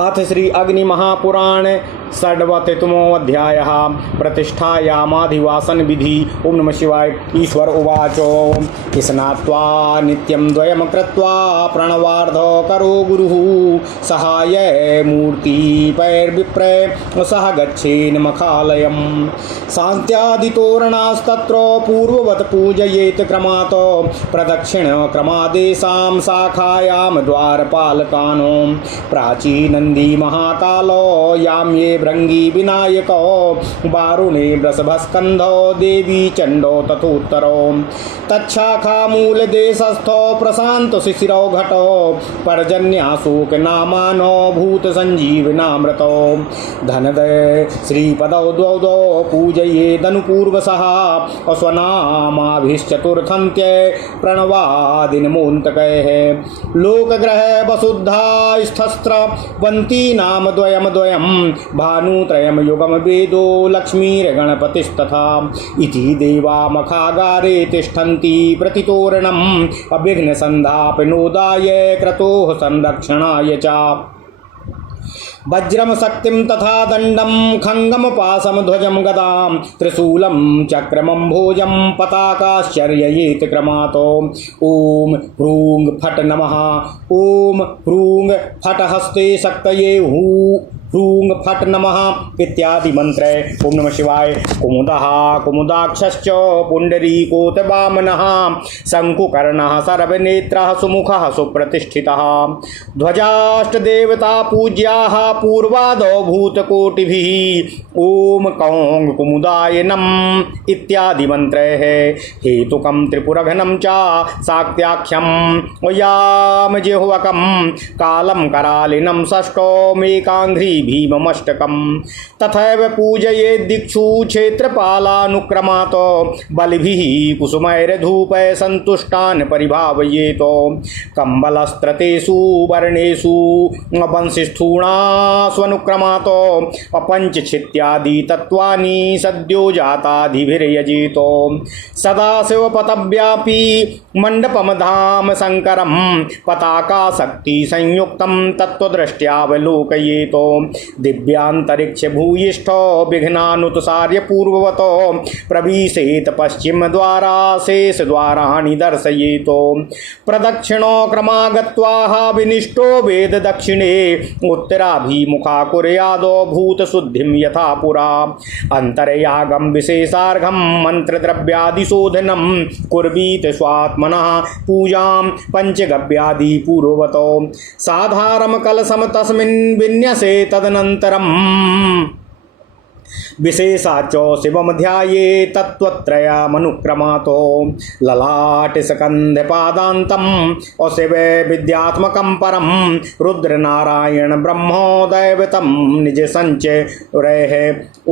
अथ श्री अग्नि महापुराण षड्वतितमोऽध्यायः प्रतिष्ठायामाधिवासन विधि। ओम नमः शिवाय। ईश्वर उवाचो स्नात्वा नित्यं द्वयं कृत्वा प्रणवार्ध करो गुरुः सहाय मूर्तिपैर्विप्रे सह गच्छेन् मखालयम् शान्त्यादितोरणास्तत्र पूर्ववत् पूजयेत् क्रमात् प्रदक्षिण क्रमादेशां शाखायां द्वारपालकानो प्राचीनन्दी महाकालो याम्ये भृंगी विनायको वारुणे वृषभस्कंधो देवी चंडो तथोत्तरो तच्छाखामूलदेशस्थो प्रशांत शिशिरो घटो पर्जन्याशोक नामानो भूत संजीवनामृतो धनदय श्रीपदौ द्वौ पूजयेदनुपूर्वशः अस्वनामाभिश्चतुर्थन्त्ये प्रणवादिनमोन्तकैः लोकग्रह वसुद्धास्थस्त्र वन्ती नाम द्वयं भानुत्रयं युगम वेदो लक्ष्मीर्गणपतिस्तथा इति देवा मखागारे तिष्ठन्ति प्रतितोरणम् अविघ्नसन्धापनोदाय क्रतोः संरक्षणाय च वज्रम शक्तिं तथा दंडम खंगम पासम ध्वजम गदाम त्रिशूलम चक्रमं भोजम पताकाश्चर्ययेत क्रमातो ओम ह्रूंग फट नमः ओम ह्रूंग फट हस्ते शक्तये ह्रूंग फट नमः इत्यादि मंत्र। ओम नमः शिवाय। कुमुदः कुमुदाक्षश्च पुंडरीकोत वामनः शंकुकर्णः सर्वनेत्रः सुमुखः सुप्रतिष्ठितः ध्वजाष्टदेवता पूज्याः पूर्वादो भूतकोटिभिः ओम कौंग कुमुदाय नम इत्यादि मंत्रैः हेतुकं त्रिपुरघनं च शाक्त्याख्यं याम जिह्वकं कालं करालिनं षष्ठोमेकाङ्घ्रि भीममष्टकं तथैव पूजयेत् दिक्षु क्षेत्रपालानुक्रमात् बलिभिः कुसुमैर्धूपै सन्तुष्टान् परिभावयेत् कम्बलस्त्रतेषु वर्णेषु वंशिस्थूणास्वनुक्रमात् अपञ्चक्षित्यादि तत्त्वानि सद्यो जाताधिभिर्यजेत सदाशिवपतव्यापी मण्डपं धाम शङ्करं पताकाशक्ति संयुक्तं तत्त्वदृष्ट्यावलोकयेत् दिव्यान्तरिक्ष भूयिष्ठो विघ्नानुत्सार्य पूर्ववतो प्रविशेत् पश्चिमद्वारा शेषद्वाराणि दर्शयेत् प्रदक्षिणो क्रमागत्वाः विनिष्टो वेद दक्षिणे उत्तराभिमुखा कुर्यादो भूतशुद्धिं यथा पुरा अंतर्यागम विशेषार्घं मंत्रद्रव्यादिशोधनं कुर्वीत स्वात्मनः पूजां पंचगव्यादि पूर्ववतो साधारम कलशम तस्मिन् विन्यसे तदनन्तरं विशेषाच शिवम ध्याये तत्त्वत्रयमनुक्रमातो ललाट स्कंध पादांतम और शिव विद्यात्मकं परम रुद्रनारायण ब्रह्मो दैवतम निज संचय रह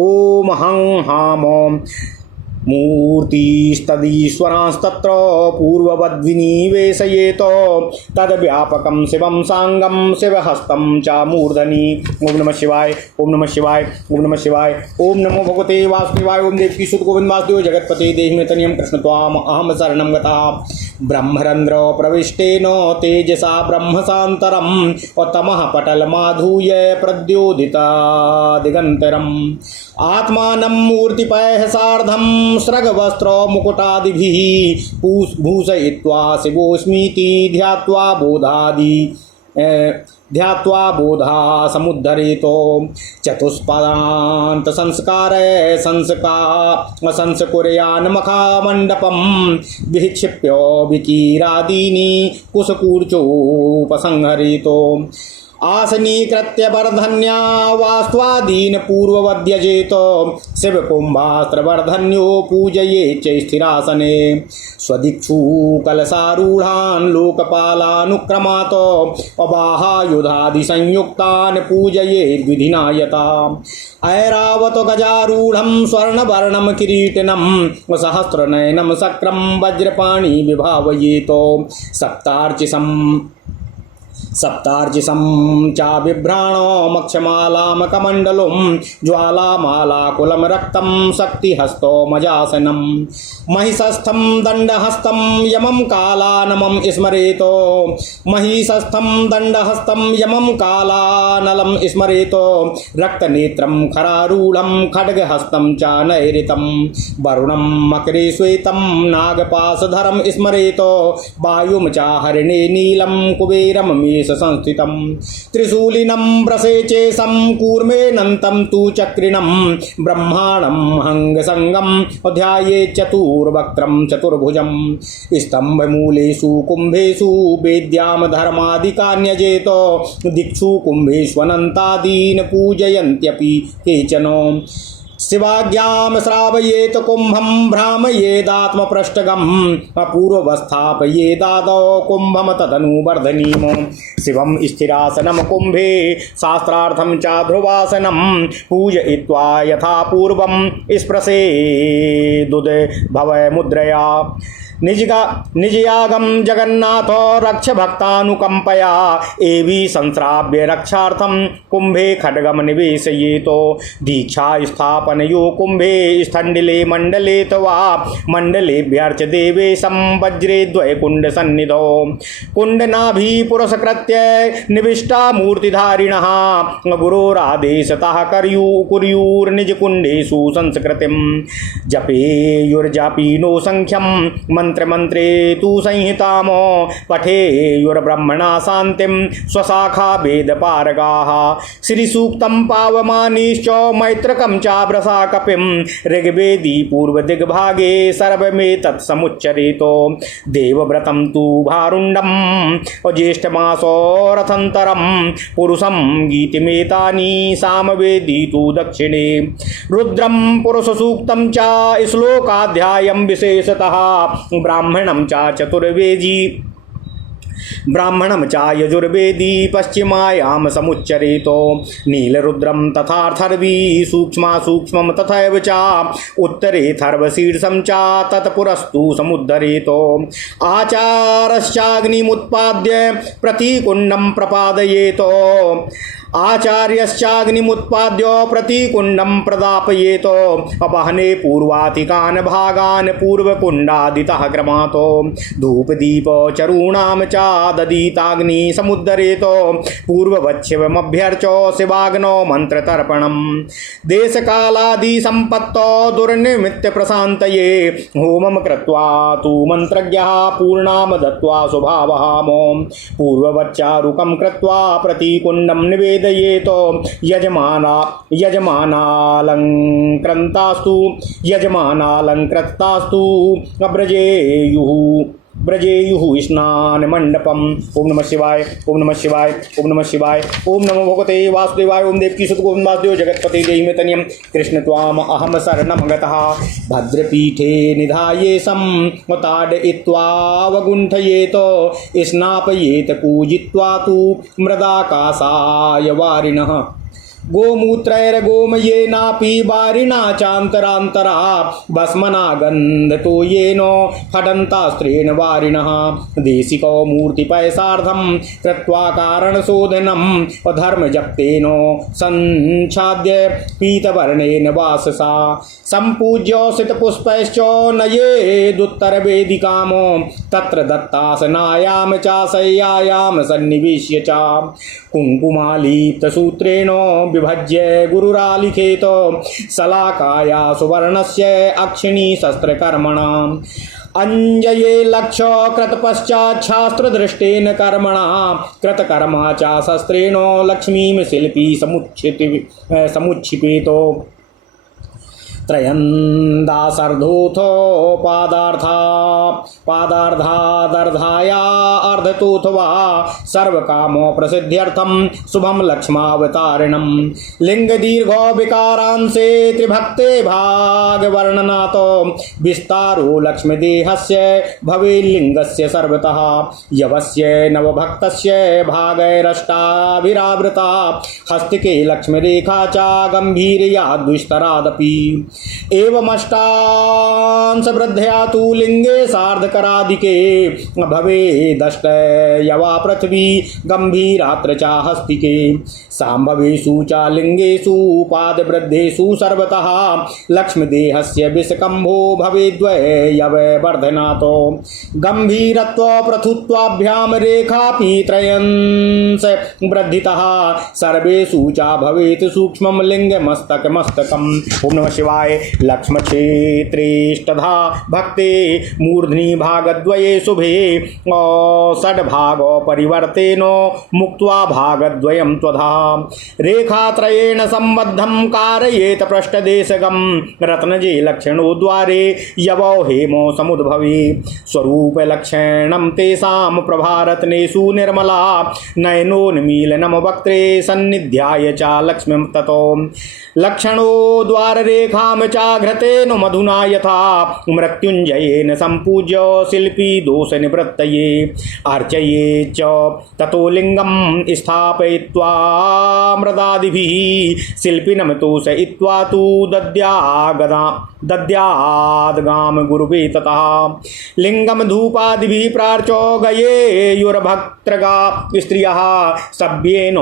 ओम हं हामो मूर्तिस्तदीश्वरांस्तत्र पूर्ववद्विनिवेशयेत तद्व्यापकं शिवं सांगं शिवहस्तं च मूर्धनि। ओम नमः शिवाय। ओम नमः शिवाय। ओम नमः शिवाय। ओम नमो भगवते वासुदेवाय। ओम देवकी सुत गोविंद वासुदेव जगत्पते देहि मे तनियं कृष्ण त्वाम अहम शरणं गतः ब्रह्मरंध्र प्रविष्टेन तेजसा ब्रह्मसान्तरं तमः पटलमाधूय प्रद्योदिता दिगंतरम् आत्मानं मूर्तिपैः सार्धं स्रगवस्त्र मुकुटादिभिः भूषयित्वा शिवोऽस्मीति ध्यात्वा बोधा समुद्धरेतो चतुष्पदान्त संस्कुर्यान् मखामण्डपं विक्षिप्य विकीरादीनि कुशकूर्चोपसंहरेतो आसनीकृत्य वर्धन्या वास्त्वादीन पूर्ववद्यजेत शिवकुम्भास्त्रवर्धन्यो पूजये च स्थिरासने स्वदिक्षु कलशारूढान् लोकपालानुक्रमात् अबाहायुधादिसंयुक्तान् पूजये विधिना यथा ऐरावत गजारूढं स्वर्णवर्णं किरीटिनं सहस्रनयनं शक्रं वज्रपाणि विभावयेत सप्तार्चिसं चा बिभ्राणमक्षमालामकमण्डलुं ज्वालामालाकुलं रक्तं शक्तिहस्तो मजासनं महिषस्थं दण्डहस्तं यमं कालानमं स्मरेतो महिषस्थं दण्डहस्तं यमं कालानलं स्मरेतो रक्तनेत्रं खरारूढं खड्गहस्तं च नैऋतं वरुणं मकरे श्वेतं नागपाशधरं स्मरेतो वायुं च हरिणे नीलं कुबेरं संस्थितं त्रिशूलिनं व्रसेचेशं कूर्मेऽनन्तं तु चक्रिणं ब्रह्माणं हंगसंगं ध्याये चतुर्वक्त्रं चतुर्भुजं स्तंभमूलेषु कुम्भेषु वेद्यां धर्मादिकान्यजेतो दिक्षु कुम्भेष्वनन्तादीन् पूजयन्त्यपि केचन शिवाज्ञां श्रावयेत कुंभं भ्रामयेदात्मपृष्ठगम् अपूर्वस्थापयेदादौ कुंभं तदनु वर्धनीम शिवं स्थिरासनं कुंभे शास्त्रार्थं च ध्रुवासनं पूजयित्वा यथा पूर्वं स्पृशेदुद्भवय मुद्रया निजयागम जगन्नाथ रक्ष भक्तानुकंपया एवि संस्राव्य रक्षार्थम कुंभे खड्गम निवेशयेतो दीक्षा स्थापनयो कुंभे स्थंडिले मंडले तवा मंडलेभ्यर्च देवेशं वज्रे द्वयकुंड सन्निधौ कुंडनाभि पुरस्कृत्य निविष्टा मूर्तिधारिणः गुरोरादेशतः कुर्युर्निज कुंडेषु संस्कृतिं जपेयुर्जापीनो संख्यं मंत्रे तु संहितामो पठेयुर्ब्रह्मणा शांतिं स्वशाखा वेदपारगाः श्रीसूक्तं पावमानीश्च मैत्रकं चाभ्रसा कपिं ऋग्वेदी पूर्वदिग्भागे सर्वमेतत् समुच्चरितो देवव्रतं तु भारुण्डं ज्येष्ठमासो रथन्तरं पुरुषं गीतिमेतानि सामवेदी तु दक्षिणे रुद्रं पुरुषसूक्तं च श्लोकाध्यायं विशेषतः ब्राह्मणं च यजुर्वेदी पश्चिमायां समुच्चरितो नीलरुद्रं तथार्थर्वी सूक्ष्मं तथैव च उत्तरे थर्वशीर्षं च तत्पुरस्तु समुद्धरितो आचारश्चाग्निमुत्पाद्य प्रतिकुण्डं प्रपादयेतो आचार्यश्चाग्निमुत्पाद्य प्रतिकुण्डं प्रदापयेतो अपहने पूर्वातिकान् भागान् पूर्वकुण्डादितः क्रमातो धूपदीप चरूणां च ददीताग्नि समुद्धरेतो पूर्ववच्छिवमभ्यर्चो शिवाग्नो मन्त्रतर्पणं देशकालादि सम्पत्तो दुर्निमित्त प्रशान्तये होमं कृत्वा तु मन्त्रज्ञः पूर्णां दत्त्वा स्वभावहामो पूर्ववच्चारुकं कृत्वा प्रतिकुण्डं निवेदयेतो यजमानालंकृतास्तु ब्रजेयुः स्नान मंडपम। ओम नमः शिवाय, ओम नमः शिवाय, ओम नमः शिवाय, ओम नमो भगवते वासुदेवाय, ओम देवकी सुत गोविंद वासुदेव जगत्पते देहि मे तनियम कृष्ण त्वाम अहम शरणं गतः भद्रपीठे निधायेशं ताडयित्वा वगुंठयेतो स्नापयेत पूजित्वा तु मृदाकाशाय वारिणः गोमूत्रैर्गोमयेनापि वारिणा चान्तरान्तरा भस्मना गन्धतो येनो फडन्तास्त्रेण वारिणः देशिको मूर्तिपयसार्धं कृत्वा कारणशोधनं धर्मजप्तेनो संच्छाद्य पीतवर्णेन वाससा सम्पूज्य सितपुष्पैश्च नयेदुत्तरवेदिकामो तत्र दत्तासनायां च शय्यायां सन्निवेश्य च कुङ्कुमालिप्तसूत्रेण विभज्य गुरुरालिखेत शलाकाया सुवर्णस्य अक्षिणी शस्त्रकर्मणा अंजये लक्ष्य कृतपश्चाच्छास्त्रदृष्टेन कर्मणा कृतकर्मा च शस्त्रेण लक्ष्मीं शिल्पी समुच्छिपेतो त्रयन्दासर्धोथो पादार्धादर्धाया अर्धतोथवा सर्वकामो प्रसिद्ध्यर्थं शुभं लक्ष्मावतारिणं लिंगदीर्घो विकारांसे त्रिभक्ते भागवर्णनातो विस्तारो लक्ष्मीदेहस्य भवेल्लिङ्गस्य सर्वतः यवस्य नवभक्तस्य भागैरष्टाभिरावृता हस्तिके लक्ष्मीरेखा च गम्भीर्या द्विस्तरादपि एवमष्टांश वृद्धया तु लिंगे सार्धकराधिके भवेदष्टयवा पृथ्वी गंभीरात्र च हस्तिके सांभवेषु च लिंगेषु पादवृद्धेषु सर्वतः लक्ष्मीदेहस्य विषकम्भो भवेद्वयवर्धनातो गंभीरत्व पृथुत्वाभ्याम रेखापि त्रयंस वृद्धितः सर्वेषु च भवेत् सूक्ष्मं लिंगमस्तकमस्तकम्। ओम नमः शिवाय। लक्ष्मक्षेत्रेष्टधा भक्ते मूर्ध्नि भागद्वये शुभे षड्भाग परिवर्तेन मुक्त्वा भागद्वयं त्वधा रेखात्रयेण सम्बद्धं कारयेत पृष्ठदेशगं रत्नजे लक्षणो द्वारे यवो हेमो समुद्भवे स्वरूपलक्षणं तेषां प्रभारत्नेषु निर्मला नयनोन्मीलनं वक्त्रे सन्निध्याय च लक्ष्मीं ततो लक्षणो द्वाररेखां चाघ्रतेन मधुना यथा मृत्युञ्जयेन सम्पूज्य शिल्पी दोषनिवृत्तये अर्चये च ततो लिङ्गं स्थापयित्वा मृदादिभिः शिल्पिनं तोषयित्वा तु दद्याद्गां गुरुवे ततः लिङ्गं धूपादिभिः प्रार्चो गयेयुर्भक्त्रगा स्त्रियः सभ्येन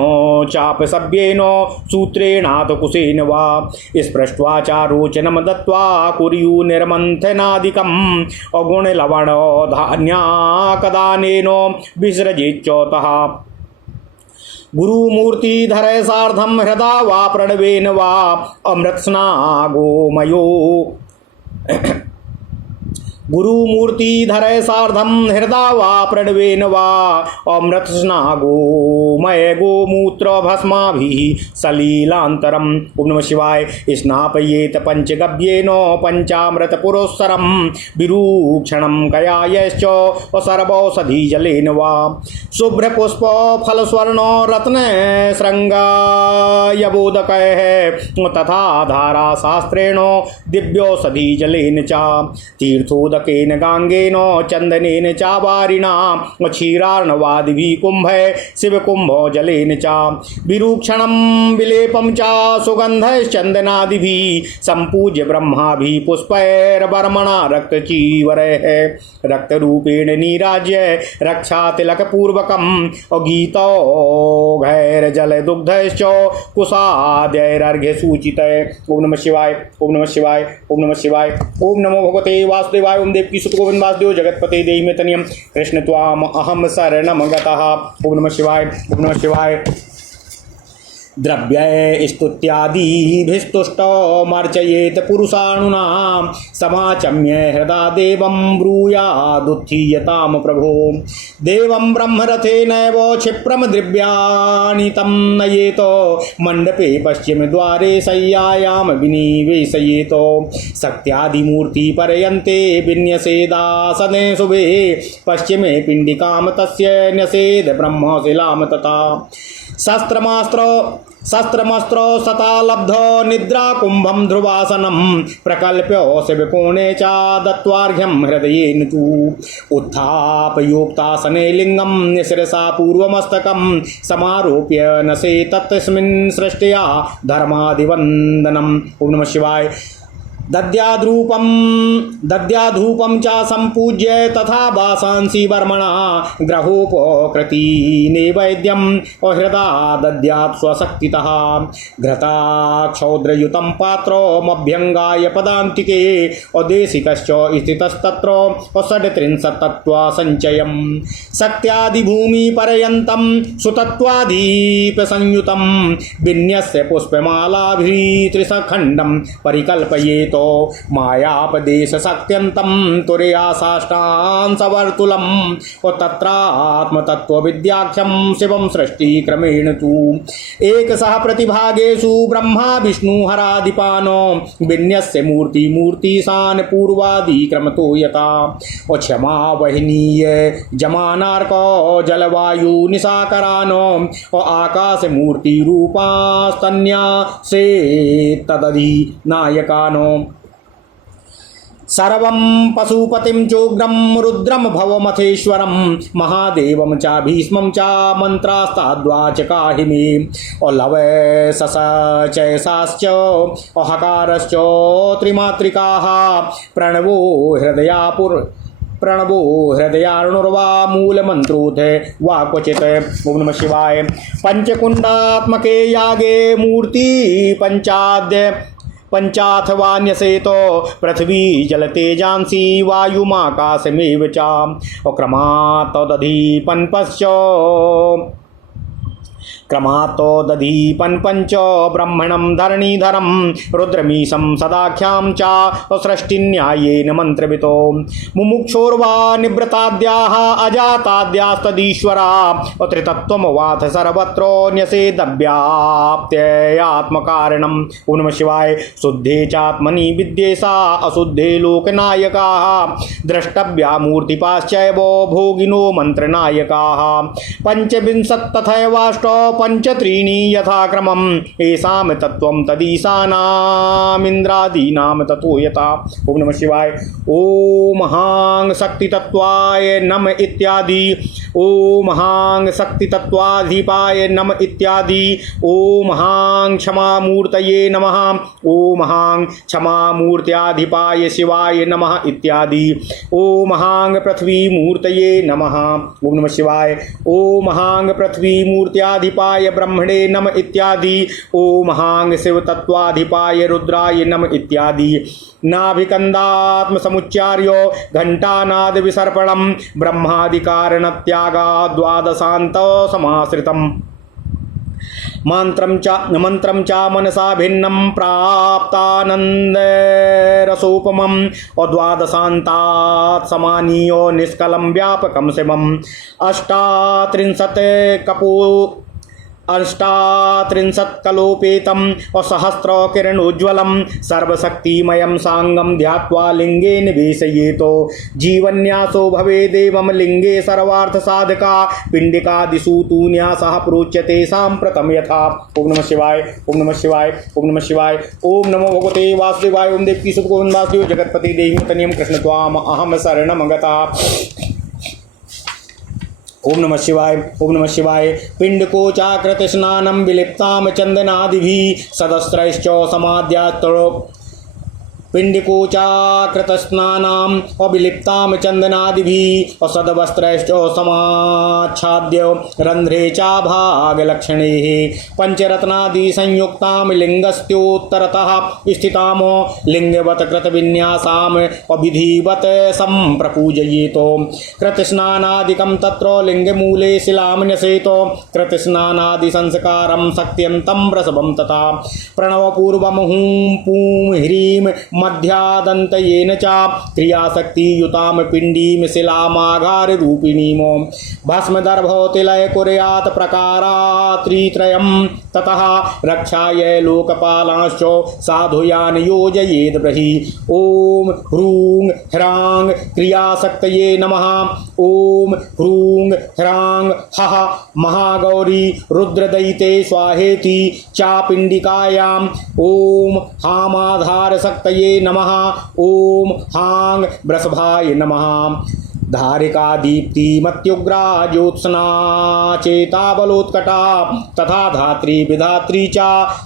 चापसभ्येन सूत्रेणाथ कुशेन वा स्पृष्ट्वा चारोचनं दत्त्वा कुर्यु निर्मन्थनादिकम् अगुणलवण धान्याकदानेन विसृजेच्चोतः गुरुमूर्तिधर सार्धं हृदा वा प्रणवेन वा अमृतस्नागोमयो गुरुमूर्तिधर सार्धं हृदा वा प्रणवेन वा अमृतस्नागोमय गोमूत्र भस्माभिः सलीलान्तरम्। ओम नमः शिवाय। स्नापयेत पंचगव्येन पंचामृत पुरस्सरं विरूक्षणं कयायश्च सर्वौषधिजलेन वा शुभ्रपुष्प फलस्वर्ण रत्न शृङ्गायबोधकैः तथा धाराशास्त्रेण दिव्यौषधिजलेन च तीर्थोदकेन गांगेन चंदनेन चावारिणा क्षीरार्णवादिभिः कुंभे शिवकुंभो जलेन च विरूक्षणं विलेपं च सुगन्धश्चन्दनादिभिः सम्पूज्य ब्रह्माभिः पुष्पैर्वर्मणा रक्तचीवरैः रक्तरूपेण नीराज्य रक्षातिलकपूर्वकम् अगीतौघैर्जलदुग्धैश्च कुशाद्यैरर्घ्यसूचितैः। ओम नमः शिवाय। ओम नमः शिवाय। ओम नमः शिवाय। ओम नमो भगवते वासुदेवाय। ओम देवकी सुत गोविंद वासुदेव जगतपते देहि मे तनियम कृष्ण त्वाम अहम शरणम गतः। ओम नमः शिवाय। ओम नमः शिवाय। द्रव्य स्तुत्यादिभिस्तुष्टमर्चयेत पुरुषाणुनां समाचम्य हृदा देवं ब्रूयादुत्थीयतां प्रभो देवं ब्रह्मरथेनैव क्षिप्रं द्रव्याणि तं नयेत मण्डपे पश्चिमद्वारे शय्यायां विनिवेशयेत शक्त्यादिमूर्तिपर्यन्ते विन्यसेदासने शुभे पश्चिमे पिण्डिकां तस्य न्यसेद ब्रह्मशिलां तथा शस्त्रमस्त्र सता लब्ध निद्रा कुंभं ध्रुवासनं प्रकल्प्य शिवकोणे च दत्वार्घ्यं हृदयेन तु उत्थापयोक्तासने लिंगं शिरसा पूर्वमस्तकं समारोप्य नसे तस्मिन् सृष्ट्या धर्मादिवन्दनम्। ओम नमः शिवाय। दद्याधूपं च सम्पूज्य तथा वासांसि वर्मणा ग्रहोपकृति नैवेद्यं हृदा दद्यात् स्वशक्तितः घृताक्षौद्रयुतं पात्रमभ्यङ्गाय पदान्तिके अदेशिकश्च स्थितस्तत्र षड्त्रिंशत्तत्त्वसञ्चयं शक्त्यादिभूमिपर्यन्तं सुतत्त्वादीपसंयुतं विन्यस्य पुष्पमालाभित्रिसखण्डं परिकल्पयेत् मायापदेश शक्त्यन्तं तुरया साष्टांशवर्तुलं तत्रात्मतत्त्वविद्याख्यं शिवं सृष्टिक्रमेण तु एकशः प्रतिभागेषु ब्रह्मा विष्णुहरादिपानो विन्यस्य मूर्तिशान् पूर्वादिक्रमतो यथा क्षमा वहनीय जमानार्क जलवायु निशाकरानो आकाशमूर्तिरूपास्तन्या से तदधि नायकानो सर्वं पशुपतिं चोग्रं रुद्रं भवमथेश्वरं महादेवं च भीष्मं च मन्त्रास्ताद्वाचकाहिमे लवे सस चैसाश्च हकारश्च त्रिमात्रिकाः प्रणवो हृदयार्णुर्वा मूलमन्त्रोथ वा क्वचित्। ओम नमः शिवाय। पंचकुंडात्मके यागे मूर्ति पंचाथवान्यसेतो पृथ्वी जलतेजांसी वायुमाकाशमेव च क्रमात् दधीपन पंच ब्रह्मणं धरणीधरं रुद्रमीशं सदाख्यां च सृष्टिन्यायेन मंत्रवितो मुमुक्षोर्वा निवृताद्याः अजाताद्यास्तदीश्वरा त्रितत्त्वमवाथ सर्वत्रोऽन्यसेदव्याप्त्ययात्मकारणम्। ओम नमः शिवाय। शुद्धे चात्मनि विद्येसा अशुद्धे लोकनायकाः द्रष्टव्या मूर्तिपाश्चैव भोगिनो मंत्रनायकाः पंचविंशत्तथैवाष्टौ पंचत्रीणि यथाक्रमं येषां तत्त्वं तदीशानामिन्द्रादीनां ततो यथा। ओम नमः शिवाय। ओम हां शक्ति तत्वाय नम इत्यादि। ओम हां शक्ति तत्वाधिपाय नम इत्यादि। ओम हां क्षमा मूर्तये नमः। ओम हां क्षमा मूर्त्याधिपाय शिवाय नमः इत्यादि। ओम हां पृथ्वी मूर्तये नमः। ओम नमः शिवाय। ओम हां पृथ्वी मूर्त्याधिपाय ब्रह्मणे नम इत्यादि। ओम हां शिव तत्वाधिपाय रुद्राय नम इत्यादि। नाभिकंदात्म समुच्चार्यो घंटानाद विसर्पणम ब्रह्मादिकारणत्यागा द्वादशांत समाश्रितम्। मंत्रं च मनसा भिन्नं प्राप्तानन्दरसोपमम् द्वादशान्तात् समानीयो निष्कलं व्यापकं शिवम्। अष्टात्रिंशत्कलोपेतं सहस्रकिरणोज्ज्वलं सर्वशक्तिमयं साङ्गं ध्यात्वा लिंगे निवेशयेतो जीवन्यासो भवेदेवं लिंगे सर्वार्थसाधका पिण्डिकादिषु तु न्यासः प्रोच्यते साम्प्रतं यथा। ओम नमः शिवाय। ओम नमः शिवाय। ओम नमः शिवाय। ओम नमो भगवते वासुदेवाय। ओम देवकी सुत गोविंद वासुदेव जगत्पति देहि तनियं कृष्ण त्वाम अहम शरणं गता। ओम नमः शिवाय। ओम नमः शिवाय। पिंडको चाकृत स्नानं विलिप्तां चंदनादिभिः सदस्रैश्च समाद्यात्रो पिंडिको चाकृतस्नानाम् अविलिप्तां चंदनादिभिः सदवस्त्रैश्च समाच्छाद्य रन्ध्रे चाभागलक्षणैः पंचरत्नादि संयुक्तां लिंगस्योत्तरतः स्थितां लिंगवत् कृतविन्यासाम् अविधिवत् सम्प्रपूजयेतो कृतस्नानादिकं तत्र लिंगमूले शिलां न्यसेतो कृतस्नानादिसंस्कारं शक्त्यन्तं वृषभं तथा प्रणवपूर्वं हूं पूं ह्रीं मध्यादन्तयेन च क्रियाशक्तियुतां पिण्डीं शिलामाघाररूपिणीं भस्मदर्भोतिलय कुर्यात् प्रकारात्रित्रयं ततः रक्षाय लोकपालांश्च साधुयान् योजयेत् ब्रहि। ओम ह्रूं ह्रां क्रियाशक्तये नमः। ओम ह्रूं ह्रां हः महागौरी रुद्रदयिते स्वाहेति चापिण्डिकायाम्। ओम हामाधारशक्तये नमः। ओम हां वृषभाय नमः। धारिका दीप्तिमत्युग्रा ज्योत्स्ना चेताबलोत्कटा तथा धात्री विधात्री च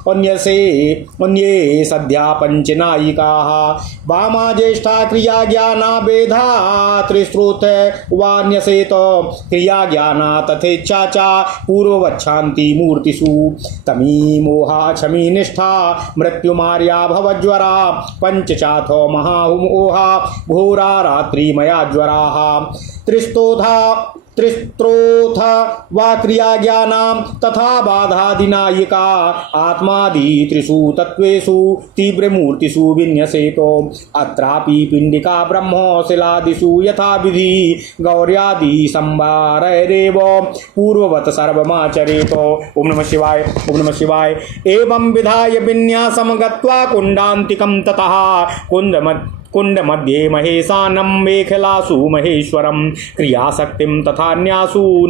अन्ये सद्या पंचनायिकाः वामा ज्येष्ठा क्रिया ज्ञाना वेधा त्रिस्रोत वान्यसेत क्रिया ज्ञाना तथेच्छा च पूर्ववच्छान्ति मूर्तिषु तमी मोहा क्षमी निष्ठा मृत्युमार्या भवज्वरा पंचचाथो महाहुमोहा घोरा रात्रिमया ज्वराः त्रिस्त्रोथ वा क्रिया ज्ञानां तथा बाधादिनायिका आत्मादि त्रिषु तत्त्वेषु तीव्रमूर्तिषु विन्यसेतो अत्रापि पिण्डिका ब्रह्मशिलादिषु यथा विधि गौर्यादि संवारैरेव पूर्ववत् सर्वमाचरेतो। ओम नमः शिवाय। ओम नमः शिवाय। एवं विधाय विन्यासं गत्वा कुण्डान्तिकं ततः कुंड मध्ये महेशानं मेखलासु महेश्वरं क्रियाशक्तिं तथा न्यासु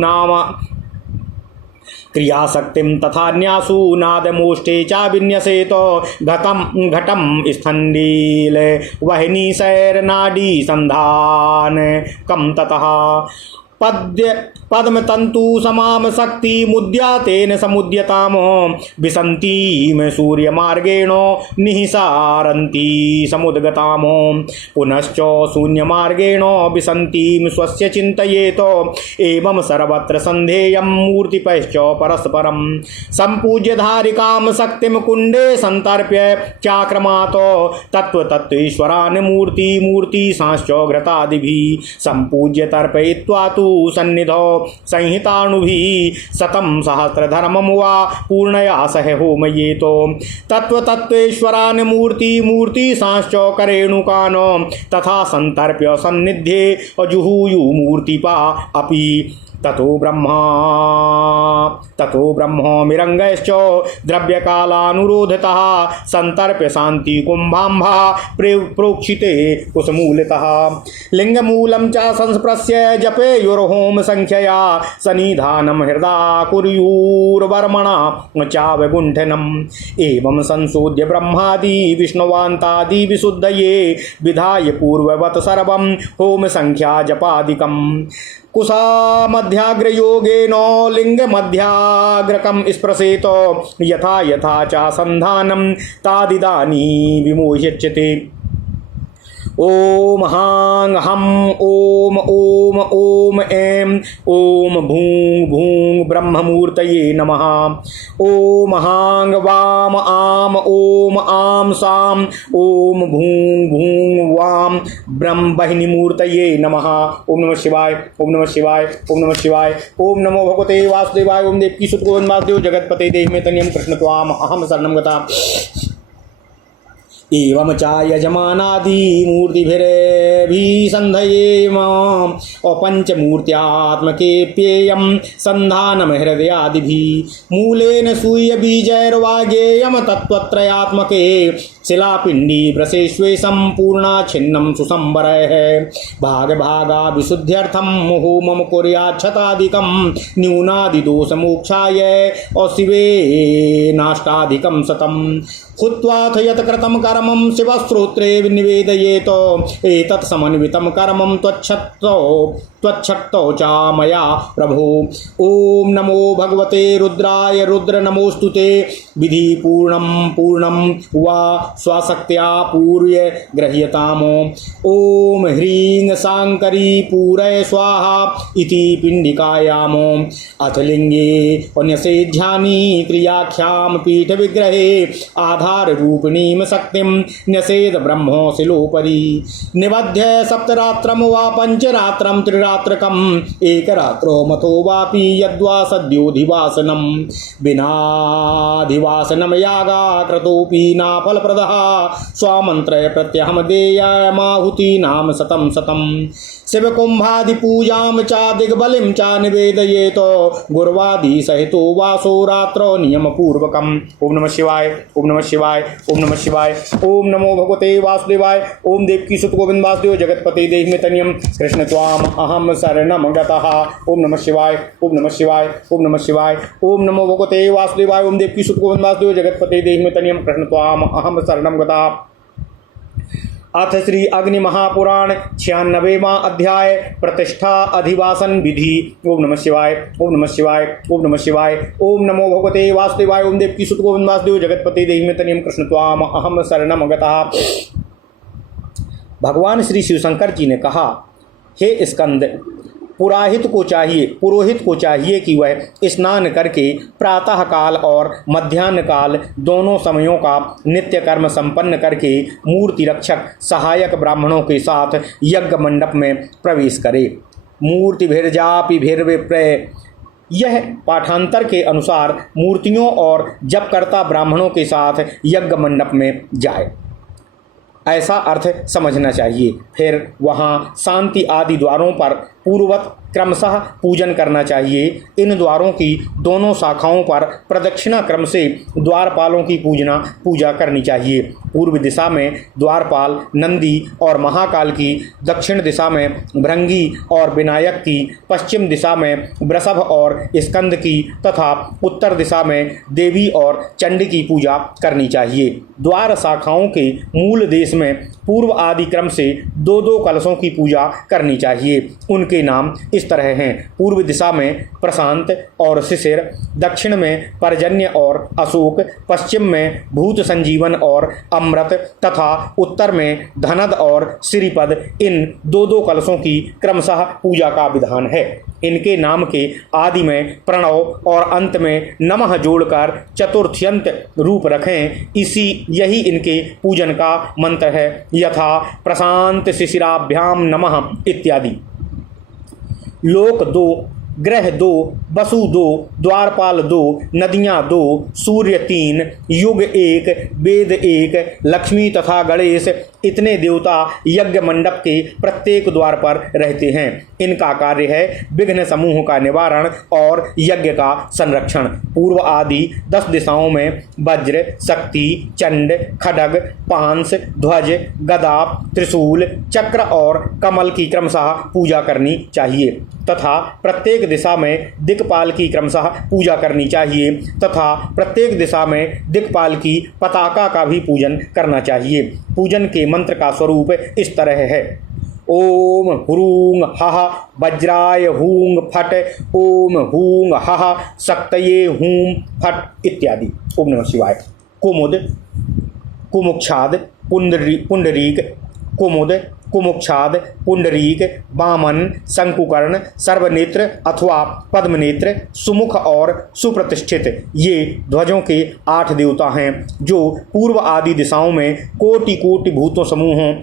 क्रियाशक्तिं तथा न्यासु नादमोष्ठे चा विन्यसेतो घटम स्थंडील वहिनी सैरनाडी संधान कम ततः पद्म तंतु समाम शक्ति मुद्यातेन समुद्यतामो विसंतीम सूर्य मार्गेणो निहिसारन्ति समुद्गतामो पुनश्च शून्य मार्गेणो विसंतीम स्वस्य चिन्तयेतो एवं सर्वत्र संधेयं मूर्तिपश्च परस्परं संपूज्य धारिकां शक्तिं कुंडे संतर्प्य चाक्रमातो तत्त्वतत्त्वेश्वरान् मूर्ति सांश्च घृतादिभिः संपूज्य तर्पयित्वा तु सन्निधौ संहिताणुभिः शतं सहस्रधर्मं वा पूर्णया सह होमयेतो तत्त्वतत्त्वेश्वरान् मूर्ति सांश्च करेणुकानो तथा संतर्प्य सन्निध्ये अजुहुयु मूर्तिपा अपि ततो ब्रह्मा मिरंगश्च द्रव्यकालानुरोधतः संतर्प्य शांति कुंभाम्भा प्रोक्षिते कुसमूलतः लिंगमूलं च संस्पृश्य जपे युर्होम संख्यया सनिधानं हृदा कुर्युर्वर्मणा चावगुण्ठनम् एवं संशोध्य ब्रह्मादि विष्णुवान्तादि विशुद्धये विधाय पूर्ववत् सर्वं होम संख्या जपादिकम् कुशा मध्याग्रयोगेन लिंगमध्याग्रकं स्पृशेत यथा यथा च संधानं तादिदानी विमोह्यच्यते। ओम हांग हम ओम ओम ओम ऐं ओम भूं भूं ब्रह्ममूर्तये नमः। ओम हांग वाम आम ओम आम साम ओम भूं भूं वाम ब्रह्म बहिनीमूर्तये नमः। ओम नमः शिवाय ओम नमः शिवाय ओम नमः शिवाय। ओम नमो भगवते वासुदेवाय। ओम देवकी सुत गोविंद वासुदेव जगतपते देहि में तनियम कृष्ण त्वाम अहम शरणं गता। एवं च यजमानादि मूर्तिभिरभिसन्धयेम पंचमूर्त्यात्मकेऽप्येयं सन्धानं हृदयादिभिः मूलेन सूर्यबीजैर्वागेयं तत्त्वत्रयात्मके शिलापिंडी वृषेष्वेशं पूर्णाच्छिन्नं सुसंवरैः भागभागा विशुद्ध्यर्थं होमं कुर्याच्छतादिकं न्यूनादिदोषमोक्षाय शिवे नाष्टाधिकं शतं हुत्वाथ यत्कृतं कर्मं शिवस्तोत्रे निवेदयेत एतत् समन्वितं कर्मं त्वच्छक्तौ च मया प्रभो। ओम नमो भगवते रुद्राय रुद्र नमोस्तुते। विधि पूर्णं वा स्वशक्त्या पूर्य गृह्यतामो। ओम ह्रीं शांकरी पूरय स्वाहा इति पिंडिकायामो। अथ लिंगे न्यसेध्यानि क्रियाख्यां पीठ विग्रहे आधार रूपिणीं शक्तिं न्यसेद ब्रह्मो शिलोपरि निबध्य सप्तरात्रं वा पंचरात्रं त्रिरात्रकम् एकरात्रो मथो वापि यद्वा सद्योधिवासनं विनाधिवासनं यागा क्रतोऽपि नाफलप्रदः स्वामन्त्र प्रत्यहं देयमाहुतीनां शतं शतं शिवकुम्भादिपूजां च दिग्बलिं च निवेदयेत गुर्वादि सहितो वासो रात्रौ नियमपूर्वकम्। ओम नमः शिवाय ओम नमः शिवाय ओम नमः शिवाय। ओम नमो भगवते वासुदेवाय। ओम देवकी सुत गोविंद वासुदेव जगतपते देहि में तनियम कृष्ण त्वाम अहम शरणं गतः। ओम नमः शिवाय ओम नमः शिवाय ओम नमः शिवाय। ओम नमो भगवते वासुदेवाय। ओम देवकी सुत गोविंद वासुदेव जगतपते देहि में तनियम कृष्ण त्वाम अहम शरणं गतः। अथ श्री अग्नि महापुराण 96वां अध्याय प्रतिष्ठा अधिवासन विधि। ओम नमः शिवाय ओम नमः शिवाय ओम नमः शिवाय। ओम नमो भगवते वासुदेवाय। ओम देवकी सुत गोविंद वासुदेव जगतपते देहि में तनियम कृष्ण त्वाम अहम शरणं गतः। भगवान श्री शिवशंकर जी ने कहा, हे स्कंद, पुरोहित को चाहिए कि वह स्नान करके प्रातः काल और मध्याह्न काल दोनों समयों का नित्य कर्म संपन्न करके मूर्ति रक्षक सहायक ब्राह्मणों के साथ यज्ञ मंडप में प्रवेश करे। मूर्तिभिर्जापि भिर्विप्रय, यह पाठांतर के अनुसार मूर्तियों और जपकर्ता ब्राह्मणों के साथ यज्ञ मंडप में जाए, ऐसा अर्थ समझना चाहिए। फिर वहाँ शांति आदि द्वारों पर पूर्ववत क्रमशः पूजन करना चाहिए। इन द्वारों की दोनों शाखाओं पर प्रदक्षिणा क्रम से द्वारपालों की पूजा करनी चाहिए। पूर्व दिशा में द्वारपाल नंदी और महाकाल की, दक्षिण दिशा में भृंगी और विनायक की, पश्चिम दिशा में वृषभ और स्कंद की तथा उत्तर दिशा में देवी और चंडी की पूजा करनी चाहिए। द्वार शाखाओं के मूल देश में पूर्व आदि क्रम से दो दो कलशों की पूजा करनी चाहिए। उनके नाम इस तरह हैं: पूर्व दिशा में प्रशांत और शिशिर, दक्षिण में पर्जन्य और अशोक, पश्चिम में भूत संजीवन और अमृत तथा उत्तर में धनद और श्रीपद। इन दो दो कलशों की क्रमशः पूजा का विधान है। इनके नाम के आदि में प्रणव और अंत में नमः जोड़कर चतुर्थ्यंत रूप रखें। यही इनके पूजन का मंत्र है, यथा प्रशांत शिशिराभ्याम नमः इत्यादि। लोक 2, ग्रह 2, वसु 2, द्वारपाल 2, नदियाँ 2, सूर्य 3, युग 1, वेद 1, लक्ष्मी तथा गणेश इतने देवता यज्ञ मंडप के प्रत्येक द्वार पर रहते हैं। इनका कार्य है विघ्न समूह का निवारण और यज्ञ का संरक्षण। पूर्व आदि 10 दिशाओं में वज्र, शक्ति, चंड, खड्ग, पांस, ध्वज, गदा, त्रिशूल, चक्र और कमल की क्रमशः पूजा करनी चाहिए तथा प्रत्येक दिशा में दिक्पाल की क्रमशः पूजा करनी चाहिए तथा प्रत्येक दिशा में दिक्पाल की पताका का भी पूजन करना चाहिए। पूजन के मंत्र का स्वरूप इस तरह है: ओम ह्रूंग हः वज्राय हूंग फट, ओम हूंग हः शक्तये हूं फट इत्यादि। ओम नमः शिवाय। कुमुद, कुमुक्षाद, पुंडरीक, कुमुद, कुमुक्षाद, पुंडरीक, वामन, शंकुकर्ण, सर्वनेत्र अथवा पद्मनेत्र, सुमुख और सुप्रतिष्ठित ये ध्वजों के 8 देवता हैं जो पूर्व आदि दिशाओं में कोटि कोटि भूतों समूहों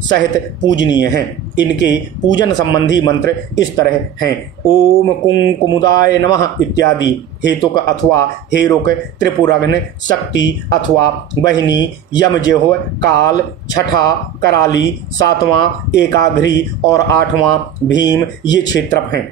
सहित पूजनीय हैं। इनके पूजन संबंधी मंत्र इस तरह हैं: ओम कुंकुमुदाय नमः इत्यादि। हेतुक अथवा हेरुक, त्रिपुरघ्न, शक्ति अथवा वहिनी, यमजेह, काल, छठा कराली, 7वां एकाघ्री और 8वां भीम ये क्षेत्रप हैं।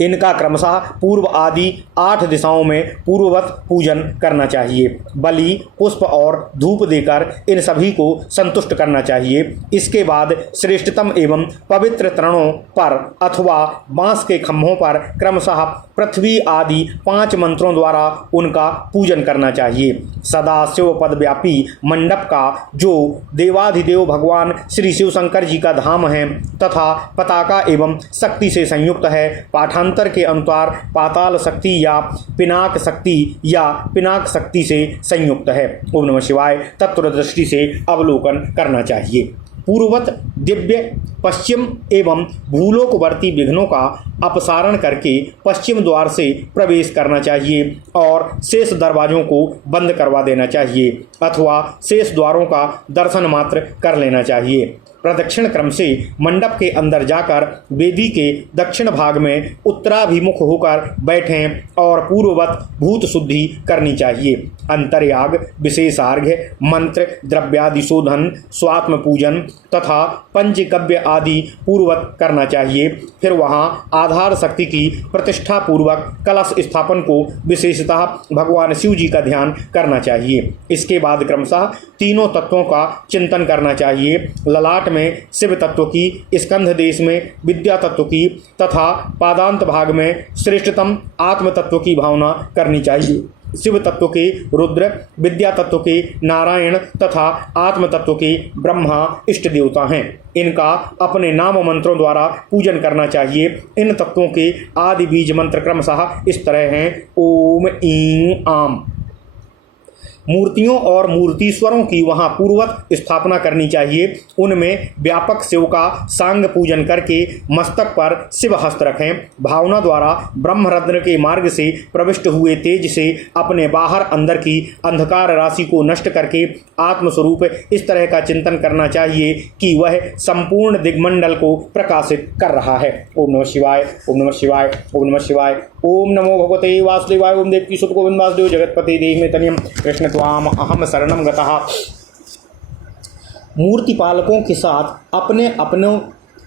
इनका क्रमशः पूर्व आदि 8 दिशाओं में पूर्ववत पूजन करना चाहिए। बलि, पुष्प और धूप देकर इन सभी को संतुष्ट करना चाहिए। इसके बाद श्रेष्ठतम एवं पवित्र तृणों पर अथवा बांस के खंभों पर क्रमशः पृथ्वी आदि 5 मंत्रों द्वारा उनका पूजन करना चाहिए। सदाशिव पदव्यापी मंडप का जो देवाधिदेव भगवान श्री शिव शंकर जी का धाम है तथा पताका एवं शक्ति से संयुक्त है, पाठांतर के अनुसार पाताल शक्ति या पिनाक शक्ति से संयुक्त है। ओम नमः शिवाय। तत्व दृष्टि से अवलोकन करना चाहिए। पूर्ववत दिव्य पश्चिम एवं भूलोकवर्ती विघ्नों का अपसारण करके पश्चिम द्वार से प्रवेश करना चाहिए और शेष दरवाजों को बंद करवा देना चाहिए अथवा शेष द्वारों का दर्शन मात्र कर लेना चाहिए। प्रदक्षिण क्रम से मंडप के अंदर जाकर वेदी के दक्षिण भाग में उत्तराभिमुख होकर बैठें और पूर्ववत भूत शुद्धि करनी चाहिए। अंतर्याग, विशेषार्घ्य, मंत्र द्रव्यादि शोधन, स्वात्म पूजन तथा पंचगव्य आदि पूर्ववत करना चाहिए। फिर वहां आधार शक्ति की प्रतिष्ठा पूर्वक कलश स्थापन को विशेषतः भगवान शिव जी का ध्यान करना चाहिए। इसके बाद क्रमशः तीनों तत्वों का चिंतन करना चाहिए। ललाट में शिव तत्व की, स्कंध देश में विद्या तत्व की तथा पादांत भाग में श्रेष्ठतम आत्म तत्व की भावना करनी चाहिए। शिव तत्व के रुद्र, विद्या तत्व के नारायण तथा आत्म तत्व के ब्रह्मा इष्ट देवता हैं। इनका अपने नाम मंत्रों द्वारा पूजन करना चाहिए। इन तत्वों के आदि बीज मंत्र क्रमशः इस तरह हैं: ओम ईं आम। मूर्तियों और मूर्तीश्वरों की वहां पूर्ववत स्थापना करनी चाहिए। उनमें व्यापक शिव का सांग पूजन करके मस्तक पर शिव हस्त रखें। भावना द्वारा ब्रह्मरत्न के मार्ग से प्रविष्ट हुए तेज से अपने बाहर अंदर की अंधकार राशि को नष्ट करके आत्मस्वरूप इस तरह का चिंतन करना चाहिए कि वह संपूर्ण दिग्मंडल को प्रकाशित कर रहा है। ओम नमः शिवाय। ओम नमः शिवाय। ओम नमः शिवाय। ओम नमो भगवते वासुदेवाय। ओम देवकी सुत गोविंद वासुदेव जगतपति देहि में तनियम कृष्ण त्वाम अहम शरणम गतः। मूर्ति पालकों के साथ अपने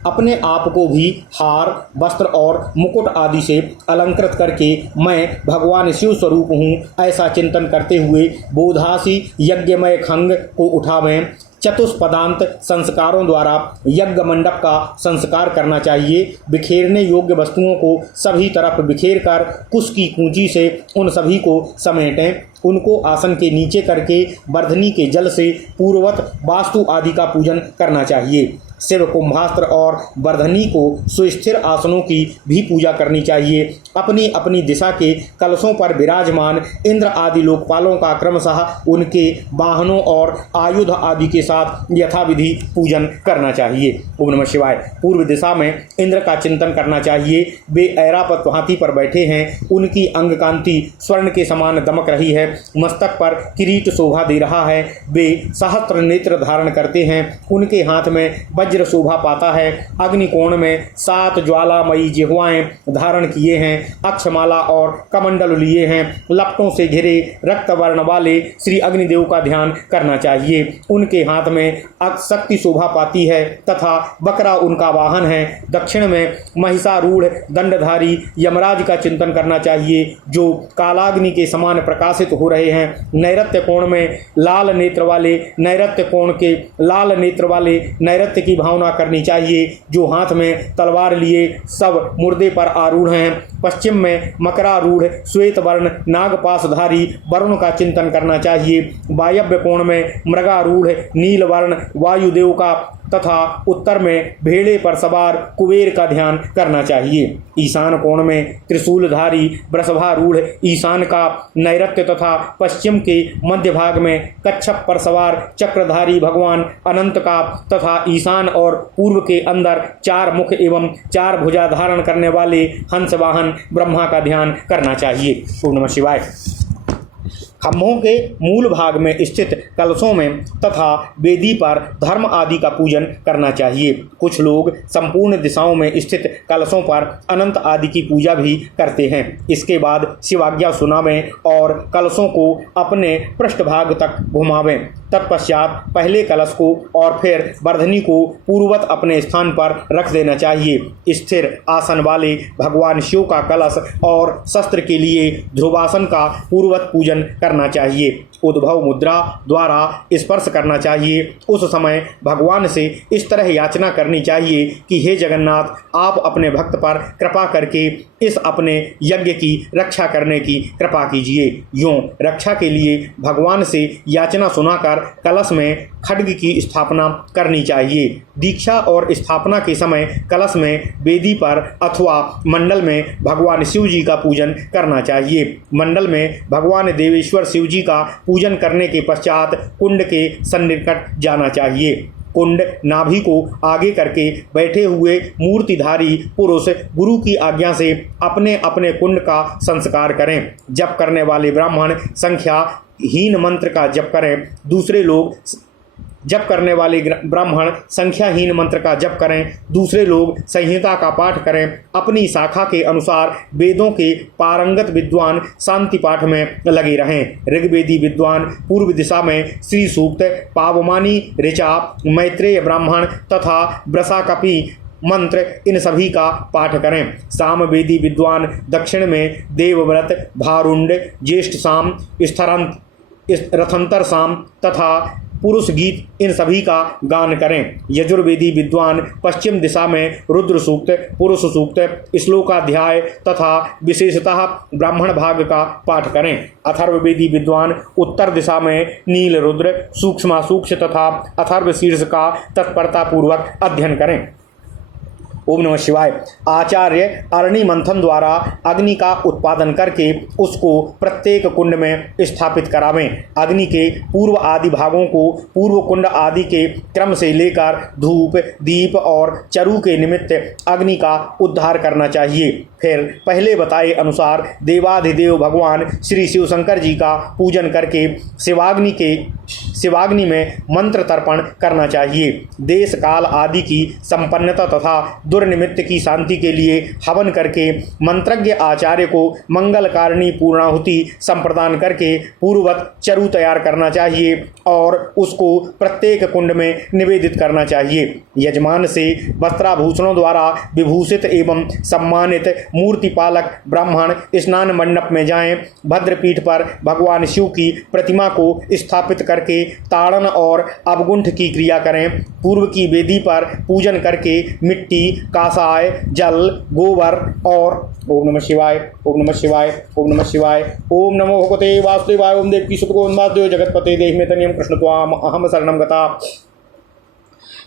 अपने आप को भी हार, वस्त्र और मुकुट आदि से अलंकृत करके मैं भगवान शिव स्वरूप हूँ ऐसा चिंतन करते हुए बोधासी यज्ञमय खंग को उठावें। चतुष्पदांत संस्कारों द्वारा यज्ञ मंडप का संस्कार करना चाहिए। बिखेरने योग्य वस्तुओं को सभी तरफ बिखेर कर कुश की कूंजी से उन सभी को समेटें। उनको आसन के नीचे करके वर्धनी के जल से पूर्ववत वास्तु आदि का पूजन करना चाहिए। शिव कुंभास्त्र और वर्धनी को सुस्थिर आसनों की भी पूजा करनी चाहिए। अपनी अपनी दिशा के कलशों पर विराजमान इंद्र आदि लोकपालों का क्रमशः उनके वाहनों और आयुध आदि के साथ यथाविधि पूजन करना चाहिए। ओम नमः शिवाय। पूर्व दिशा में इंद्र का चिंतन करना चाहिए। वे ऐरावत हाथी पर बैठे हैं। उनकी अंग कांति स्वर्ण के समान दमक रही है। मस्तक पर किरीट शोभा दे रहा है। वे सहस्त्र नेत्र धारण करते हैं। उनके हाथ में वज्र शोभा पाता है। अग्निकोण में 7 ज्वालामयी जिह्वाएं धारण किए हैं। अक्षमाला और कमंडल लिए हैं। लपटों से घिरे रक्त वर्ण वाले श्री अग्निदेव का ध्यान करना चाहिए। उनके हाथ में शक्ति शोभा पाती है तथा बकरा उनका वाहन है। दक्षिण में महिषारूढ़ दंडधारी यमराज का चिंतन करना चाहिए जो कालाग्नि के समान प्रकाशित हो रहे हैं। नैऋत्य कोण में लाल नेत्र वाले नैऋत्य की भावना करनी चाहिए जो हाथ में तलवार लिए सब मुर्दे पर आरूढ़ हैं। पश्चिम में मकरारूढ़ श्वेत वर्ण नागपाशधारी वरुण का चिंतन करना चाहिए। वायव्य कोण में मृगारूढ़ नील वर्ण वायुदेव का तथा उत्तर में भेड़े पर सवार कुबेर का ध्यान करना चाहिए। ईशान कोण में त्रिशूलधारी वृषभारूढ़ ईशान का नैऋत्य तथा पश्चिम के मध्य भाग में कच्छप पर सवार चक्रधारी भगवान अनंत का तथा ईशान और पूर्व के अंदर 4 मुख एवं 4 भुजा धारण करने वाले हंस वाहन ब्रह्मा का ध्यान करना चाहिए। ओम नमः शिवाय। खम्भों के मूल भाग में स्थित कलशों में तथा वेदी पर धर्म आदि का पूजन करना चाहिए। कुछ लोग संपूर्ण दिशाओं में स्थित कलशों पर अनंत आदि की पूजा भी करते हैं। इसके बाद शिवाज्ञा सुनावें और कलशों को अपने पृष्ठभाग तक घुमावें। तत्पश्चात पहले कलश को और फिर वर्धनी को पूर्ववत अपने स्थान पर रख देना चाहिए। स्थिर आसन वाले भगवान शिव का कलश और शस्त्र के लिए ध्रुवासन का पूर्ववत पूजन करना चाहिए। उद्भव मुद्रा द्वारा स्पर्श करना चाहिए। उस समय भगवान से इस तरह याचना करनी चाहिए कि हे जगन्नाथ, आप अपने भक्त पर कृपा करके इस अपने यज्ञ की रक्षा करने की कृपा कीजिए। यूं रक्षा के लिए भगवान से याचना सुनाकर कलश में खड्ग की स्थापना करनी चाहिए। दीक्षा और स्थापना के समय कलश में वेदी पर अथवा मंडल में भगवान शिव जी का पूजन करना चाहिए। मंडल में भगवान देवेश्वर शिव जी का पूजन करने के पश्चात कुंड के सन्निकट जाना चाहिए। कुंड नाभि को आगे करके बैठे हुए मूर्तिधारी पुरुष गुरु की आज्ञा से अपने अपने कुंड का संस्कार करें। जप करने वाले ब्राह्मण संख्याहीन मंत्र का जप करें। दूसरे लोग जप करने वाले ब्राह्मण संख्याहीन मंत्र का जप करें। दूसरे लोग संहिता का पाठ करें। अपनी शाखा के अनुसार वेदों के पारंगत विद्वान शांति पाठ में लगे रहें। ऋग्वेदी विद्वान पूर्व दिशा में श्री सूक्त, पावमानी ऋचा, मैत्रेय ब्राह्मण तथा वृषाकपि मंत्र इन सभी का पाठ करें। सामवेदी विद्वान दक्षिण में देवव्रत, भारुंड, ज्येष्ठ साम, रथंतर साम तथा पुरुष गीत इन सभी का गान करें। यजुर्वेदी विद्वान पश्चिम दिशा में रुद्र सूक्त, पुरुष सूक्त, श्लोकाध्याय तथा विशेषतः ब्राह्मण भाग का पाठ करें। अथर्ववेदी विद्वान उत्तर दिशा में नील रुद्र, सूक्ष्मासूक्ष्म तथा अथर्व शीर्ष का तत्परतापूर्वक अध्ययन करें। ओम नमः शिवाय। आचार्य अरणि मंथन द्वारा अग्नि का उत्पादन करके उसको प्रत्येक कुंड में स्थापित करावें। अग्नि के पूर्व आदि भागों को पूर्व कुंड आदि के क्रम से लेकर धूप, दीप और चरु के निमित्त अग्नि का उद्धार करना चाहिए। फिर पहले बताए अनुसार देवाधिदेव भगवान श्री शिव शंकर जी का पूजन करके शिवाग्नि में मंत्र तर्पण करना चाहिए। देश काल आदि की संपन्नता तथा दुर्निमित्त की शांति के लिए हवन करके मंत्रज्ञ आचार्य को मंगलकारिणी पूर्णाहुति संप्रदान करके पूर्ववत चरु तैयार करना चाहिए और उसको प्रत्येक कुंड में निवेदित करना चाहिए। यजमान से वस्त्राभूषणों द्वारा विभूषित एवं सम्मानित मूर्ति पालक ब्राह्मण स्नान मंडप में जाएं। भद्रपीठ पर भगवान शिव की प्रतिमा को स्थापित करके ताड़न और अवगुंठ की क्रिया करें। पूर्व की वेदी पर पूजन करके मिट्टी, कासाय, जल, गोबर और ओम नमः शिवाय, ओम नमः शिवाय, ओम नमः शिवाय, ओम नमो भगवते वासुदेवाय, ओम देवकी सुत गोविंद वासुदेव जगतपते देहि में तनियम कृष्ण त्वाम अहम शरणम गता।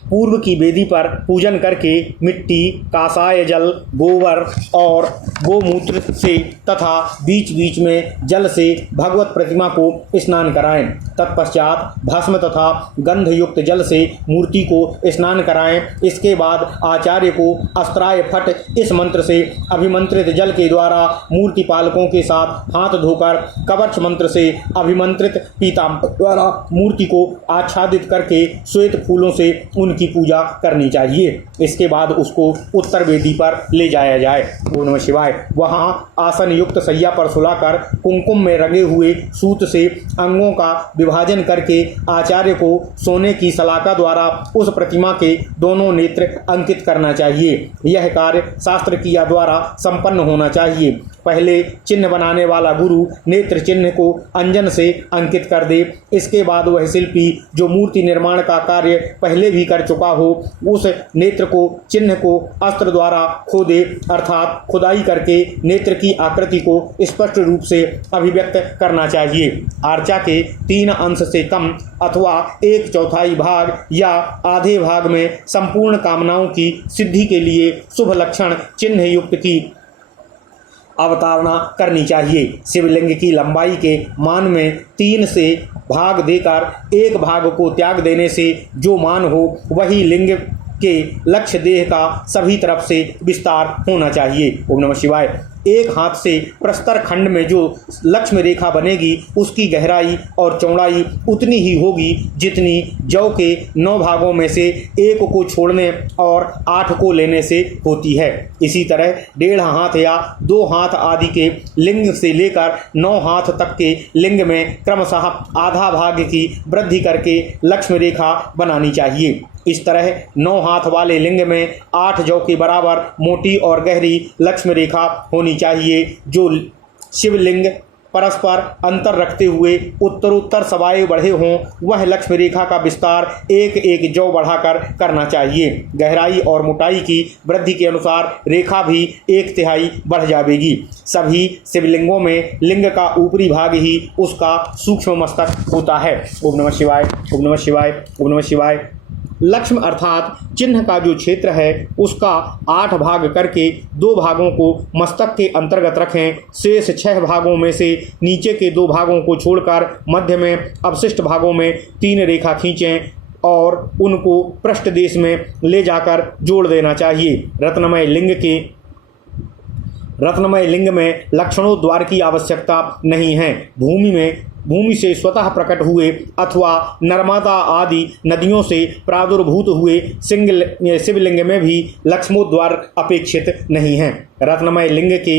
पूर्व की वेदी पर पूजन करके मिट्टी, कासाय जल, गोबर और गोमूत्र से तथा बीच बीच में जल से भगवत प्रतिमा को स्नान कराएं। तत्पश्चात भस्म तथा गंध युक्त जल से मूर्ति को स्नान कराएं। इसके बाद आचार्य को अस्त्राय फट इस मंत्र से अभिमंत्रित जल के द्वारा मूर्ति पालकों के साथ हाथ धोकर कवच मंत्र से अभिमंत्रित पीताम्बर द्वारा मूर्ति को आच्छादित करके श्वेत फूलों से उनकी पूजा करनी चाहिए। इसके बाद उसको उत्तर वेदी पर ले जाया जाए। ओम नमः शिवाय। वहां आसन युक्त सैया पर सुलाकर कुंकुम में रंगे हुए सूत से अंगों का विभाजन करके आचार्य को सोने की सलाका द्वारा उस प्रतिमा के दोनों नेत्र अंकित करना चाहिए। यह कार्य शास्त्र क्रिया द्वारा संपन्न होना चाहिए। पहले चिन्ह बनाने वाला गुरु नेत्र चिन्ह को अंजन से अंकित कर दे। इसके बाद वह शिल्पी जो मूर्ति निर्माण का कार्य पहले भी कर चुका हो उस नेत्र को चिन्ह को अस्त्र द्वारा खोदे, अर्थात खुदाई करके नेत्र की आकृति को स्पष्ट रूप से अभिव्यक्त करना चाहिए। आर्चा के 3 अंश से कम अथवा 1/4 भाग या आधे भाग में संपूर्ण कामनाओं की सिद्धि के लिए शुभ लक्षण चिन्ह युक्त की अवतारणा करनी चाहिए। शिवलिंग की लंबाई के मान में 3 से भाग देकर 1 भाग को त्याग देने से जो मान हो वही लिंग के लक्ष्य देह का सभी तरफ से विस्तार होना चाहिए। ओम नमः शिवाय। एक हाथ से प्रस्तर खंड में जो लक्ष्मी रेखा बनेगी उसकी गहराई और चौड़ाई उतनी ही होगी जितनी जौ के 9 भागों में से 1 को छोड़ने और 8 को लेने से होती है। इसी तरह 1.5 हाथ या 2 हाथ आदि के लिंग से लेकर 9 हाथ तक के लिंग में क्रमशः आधा भाग की वृद्धि करके लक्ष्मी रेखा बनानी चाहिए। इस तरह 9 हाथ वाले लिंग में 8 जौ के बराबर मोटी और गहरी लक्ष्मी रेखा होनी चाहिए। जो शिवलिंग परस्पर अंतर रखते हुए उत्तरोत्तर सवाए बढ़े हों वह लक्ष्मी रेखा का विस्तार 1-1 जौ बढ़ाकर करना चाहिए। गहराई और मोटाई की वृद्धि के अनुसार रेखा भी 1/3 बढ़ जाएगी। सभी शिवलिंगों में लिंग का ऊपरी भाग ही उसका सूक्ष्म मस्तक होता है। ओम नमः शिवाय, ओम नमः शिवाय, ओम नमः शिवाय। लक्ष्म अर्थात चिन्ह का जो क्षेत्र है उसका 8 भाग करके 2 भागों को मस्तक के अंतर्गत रखें। शेष 6 भागों में से नीचे के 2 भागों को छोड़कर मध्य में अवशिष्ट भागों में 3 रेखा खींचें और उनको पृष्ठ देश में ले जाकर जोड़ देना चाहिए। रत्नमय लिंग में लक्षणोद्वार की आवश्यकता नहीं है। भूमि से स्वतः प्रकट हुए अथवा नर्मदा आदि नदियों से प्रादुर्भूत हुए शिवलिंग में भी लक्ष्मोद्वार अपेक्षित नहीं है। रत्नमय लिंग के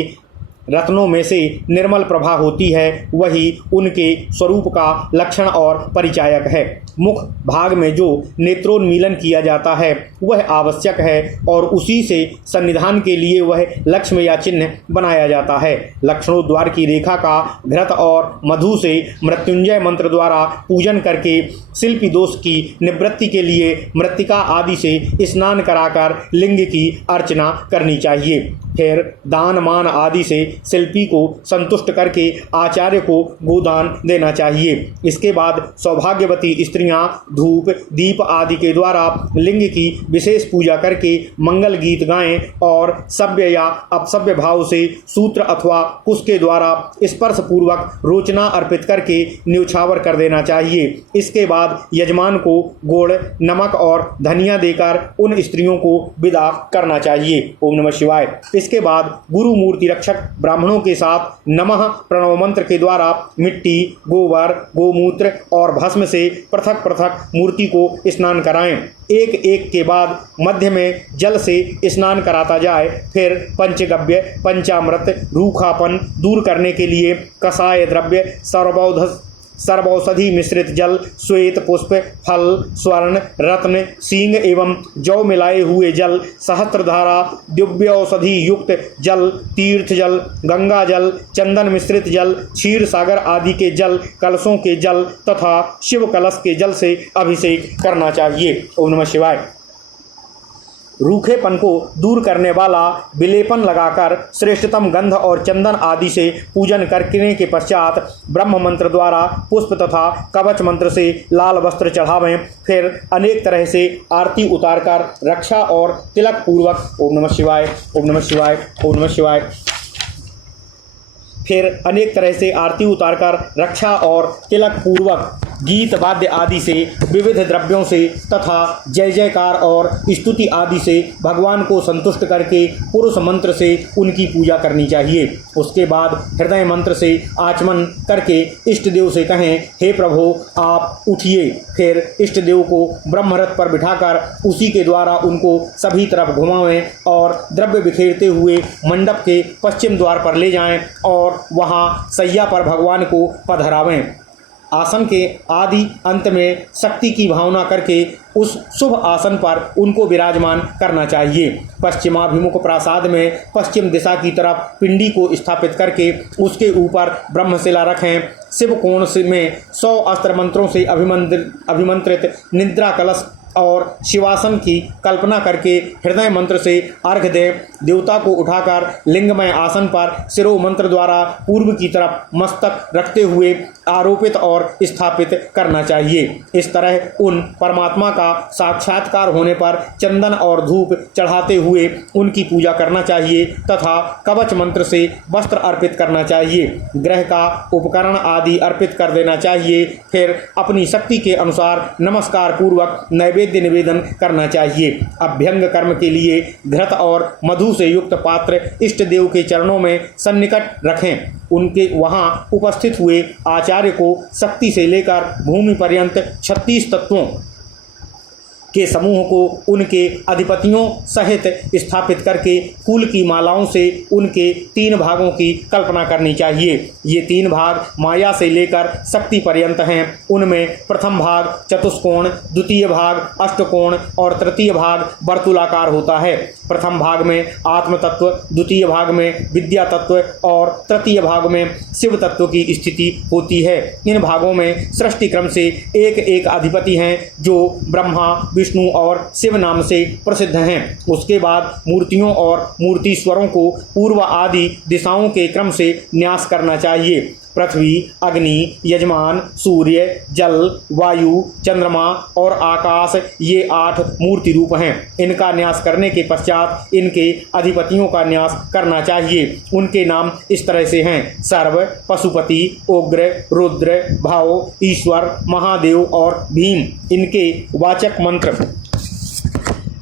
रत्नों में से निर्मल प्रभा होती है, वही उनके स्वरूप का लक्षण और परिचायक है। मुख भाग में जो नेत्रोन्मीलन किया जाता है वह आवश्यक है और उसी से सन्निधान के लिए वह लक्ष्मी या चिन्ह बनाया जाता है। लक्षणोद्वार की रेखा का घृत और मधु से मृत्युंजय मंत्र द्वारा पूजन करके शिल्पी दोष की निवृत्ति के लिए मृत्तिका आदि से स्नान कराकर लिंग की अर्चना करनी चाहिए। फिर दान मान आदि से शिल्पी को संतुष्ट करके आचार्य को गोदान देना चाहिए। इसके बाद सौभाग्यवती स्त्रियां धूप दीप आदि के द्वारा लिंग की विशेष पूजा करके मंगल गीत गाएं और सभ्य या अपसभ्य भाव से सूत्र अथवा कुश के द्वारा स्पर्श पूर्वक रोचना अर्पित करके न्योछावर कर देना चाहिए। इसके बाद यजमान को गुड़, नमक और धनिया देकर उन स्त्रियों को विदा करना चाहिए। ओम नमः शिवाय। इसके बाद गुरु मूर्ति रक्षक ब्राह्मणों के साथ नमः प्रणव मंत्र के द्वारा मिट्टी, गोबर, गोमूत्र और भस्म से पृथक पृथक मूर्ति को स्नान कराएं। एक एक के बाद मध्य में जल से स्नान कराता जाए। फिर पंचगव्य, पंचामृत, रूखापन दूर करने के लिए कषाय द्रव्य, सर्वौषधि मिश्रित जल, श्वेत पुष्प, फल, स्वर्ण, रत्न, सींग एवं जौ मिलाए हुए जल, सहस्त्रधारा, दिव्य औषधि युक्त जल, तीर्थ जल, गंगा जल, चंदन मिश्रित जल, क्षीर सागर आदि के जल, कलशों के जल तथा शिव कलश के जल से अभिषेक करना चाहिए। ओम नमः शिवाय। रूखेपन को दूर करने वाला विलेपन लगाकर श्रेष्ठतम गंध और चंदन आदि से पूजन करने के पश्चात ब्रह्म मंत्र द्वारा पुष्प तथा कवच मंत्र से लाल वस्त्र चढ़ावें। फिर अनेक तरह से आरती उतारकर रक्षा और तिलक पूर्वक ओम नमः शिवाय, ओम नमः शिवाय, ओम नमः शिवाय। फिर अनेक तरह से आरती उतारकर रक्षा और तिलक पूर्वक गीत वाद्य आदि से, विविध द्रव्यों से तथा जय जयकार और स्तुति आदि से भगवान को संतुष्ट करके पुरुष मंत्र से उनकी पूजा करनी चाहिए। उसके बाद हृदय मंत्र से आचमन करके इष्ट देव से कहें, हे प्रभु आप उठिए। फिर इष्ट देव को ब्रह्मरथ पर बिठाकर उसी के द्वारा उनको सभी तरफ घुमावें और द्रव्य बिखेरते हुए मंडप के पश्चिम द्वार पर ले जाएं और वहां सैया पर भगवान को पधरावें। आसन के आदि अंत में शक्ति की भावना करके उस शुभ आसन पर उनको विराजमान करना चाहिए। पश्चिमाभिमुख प्रासाद में पश्चिम दिशा की तरफ पिंडी को स्थापित करके उसके ऊपर ब्रह्मशिला रखें। शिव कोण में 100 अस्त्र मंत्रों से अभिमंत्रित निद्रा कलश और शिवासन की कल्पना करके हृदय मंत्र से अर्घ्य दें। देवता को उठाकर लिंगमय आसन पर शिरो मंत्र द्वारा पूर्व की तरफ मस्तक रखते हुए आरोपित और स्थापित करना चाहिए। इस तरह उन परमात्मा का साक्षात्कार होने पर चंदन और धूप चढ़ाते हुए उनकी पूजा करना चाहिए तथा कवच मंत्र से वस्त्र अर्पित करना चाहिए। ग्रह का उपकरण आदि अर्पित कर देना चाहिए। फिर अपनी शक्ति के अनुसार नमस्कार पूर्वक नैवेद्य निवेदन करना चाहिए। अभ्यंग कर्म के लिए घृत और मधु से युक्त पात्र इष्ट देव के चरणों में सन्निकट रखें। उनके वहां उपस्थित हुए आचार्य को शक्ति से लेकर भूमि पर्यंत 36 तत्वों के समूह को उनके अधिपतियों सहित स्थापित करके फूल की मालाओं से उनके 3 भागों की कल्पना करनी चाहिए। ये 3 भाग माया से लेकर शक्ति पर्यंत हैं। उनमें प्रथम भाग चतुष्कोण, द्वितीय भाग अष्टकोण और तृतीय भाग वर्तुलाकार होता है। प्रथम भाग में आत्म तत्व, द्वितीय भाग में विद्या तत्व और तृतीय भाग में शिव तत्व की स्थिति होती है। इन भागों में सृष्टि क्रम से एक एक अधिपति हैं जो ब्रह्मा, विष्णु और शिव नाम से प्रसिद्ध हैं। उसके बाद मूर्तियों और मूर्तीश्वरों को पूर्व आदि दिशाओं के क्रम से न्यास करना चाहिए। पृथ्वी, अग्नि, यजमान, सूर्य, जल, वायु, चंद्रमा और आकाश ये 8 मूर्ति रूप हैं। इनका न्यास करने के पश्चात इनके अधिपतियों का न्यास करना चाहिए। उनके नाम इस तरह से हैं: सर्व, पशुपति, उग्र, रुद्र, भाव, ईश्वर, महादेव और भीम। इनके वाचक मंत्र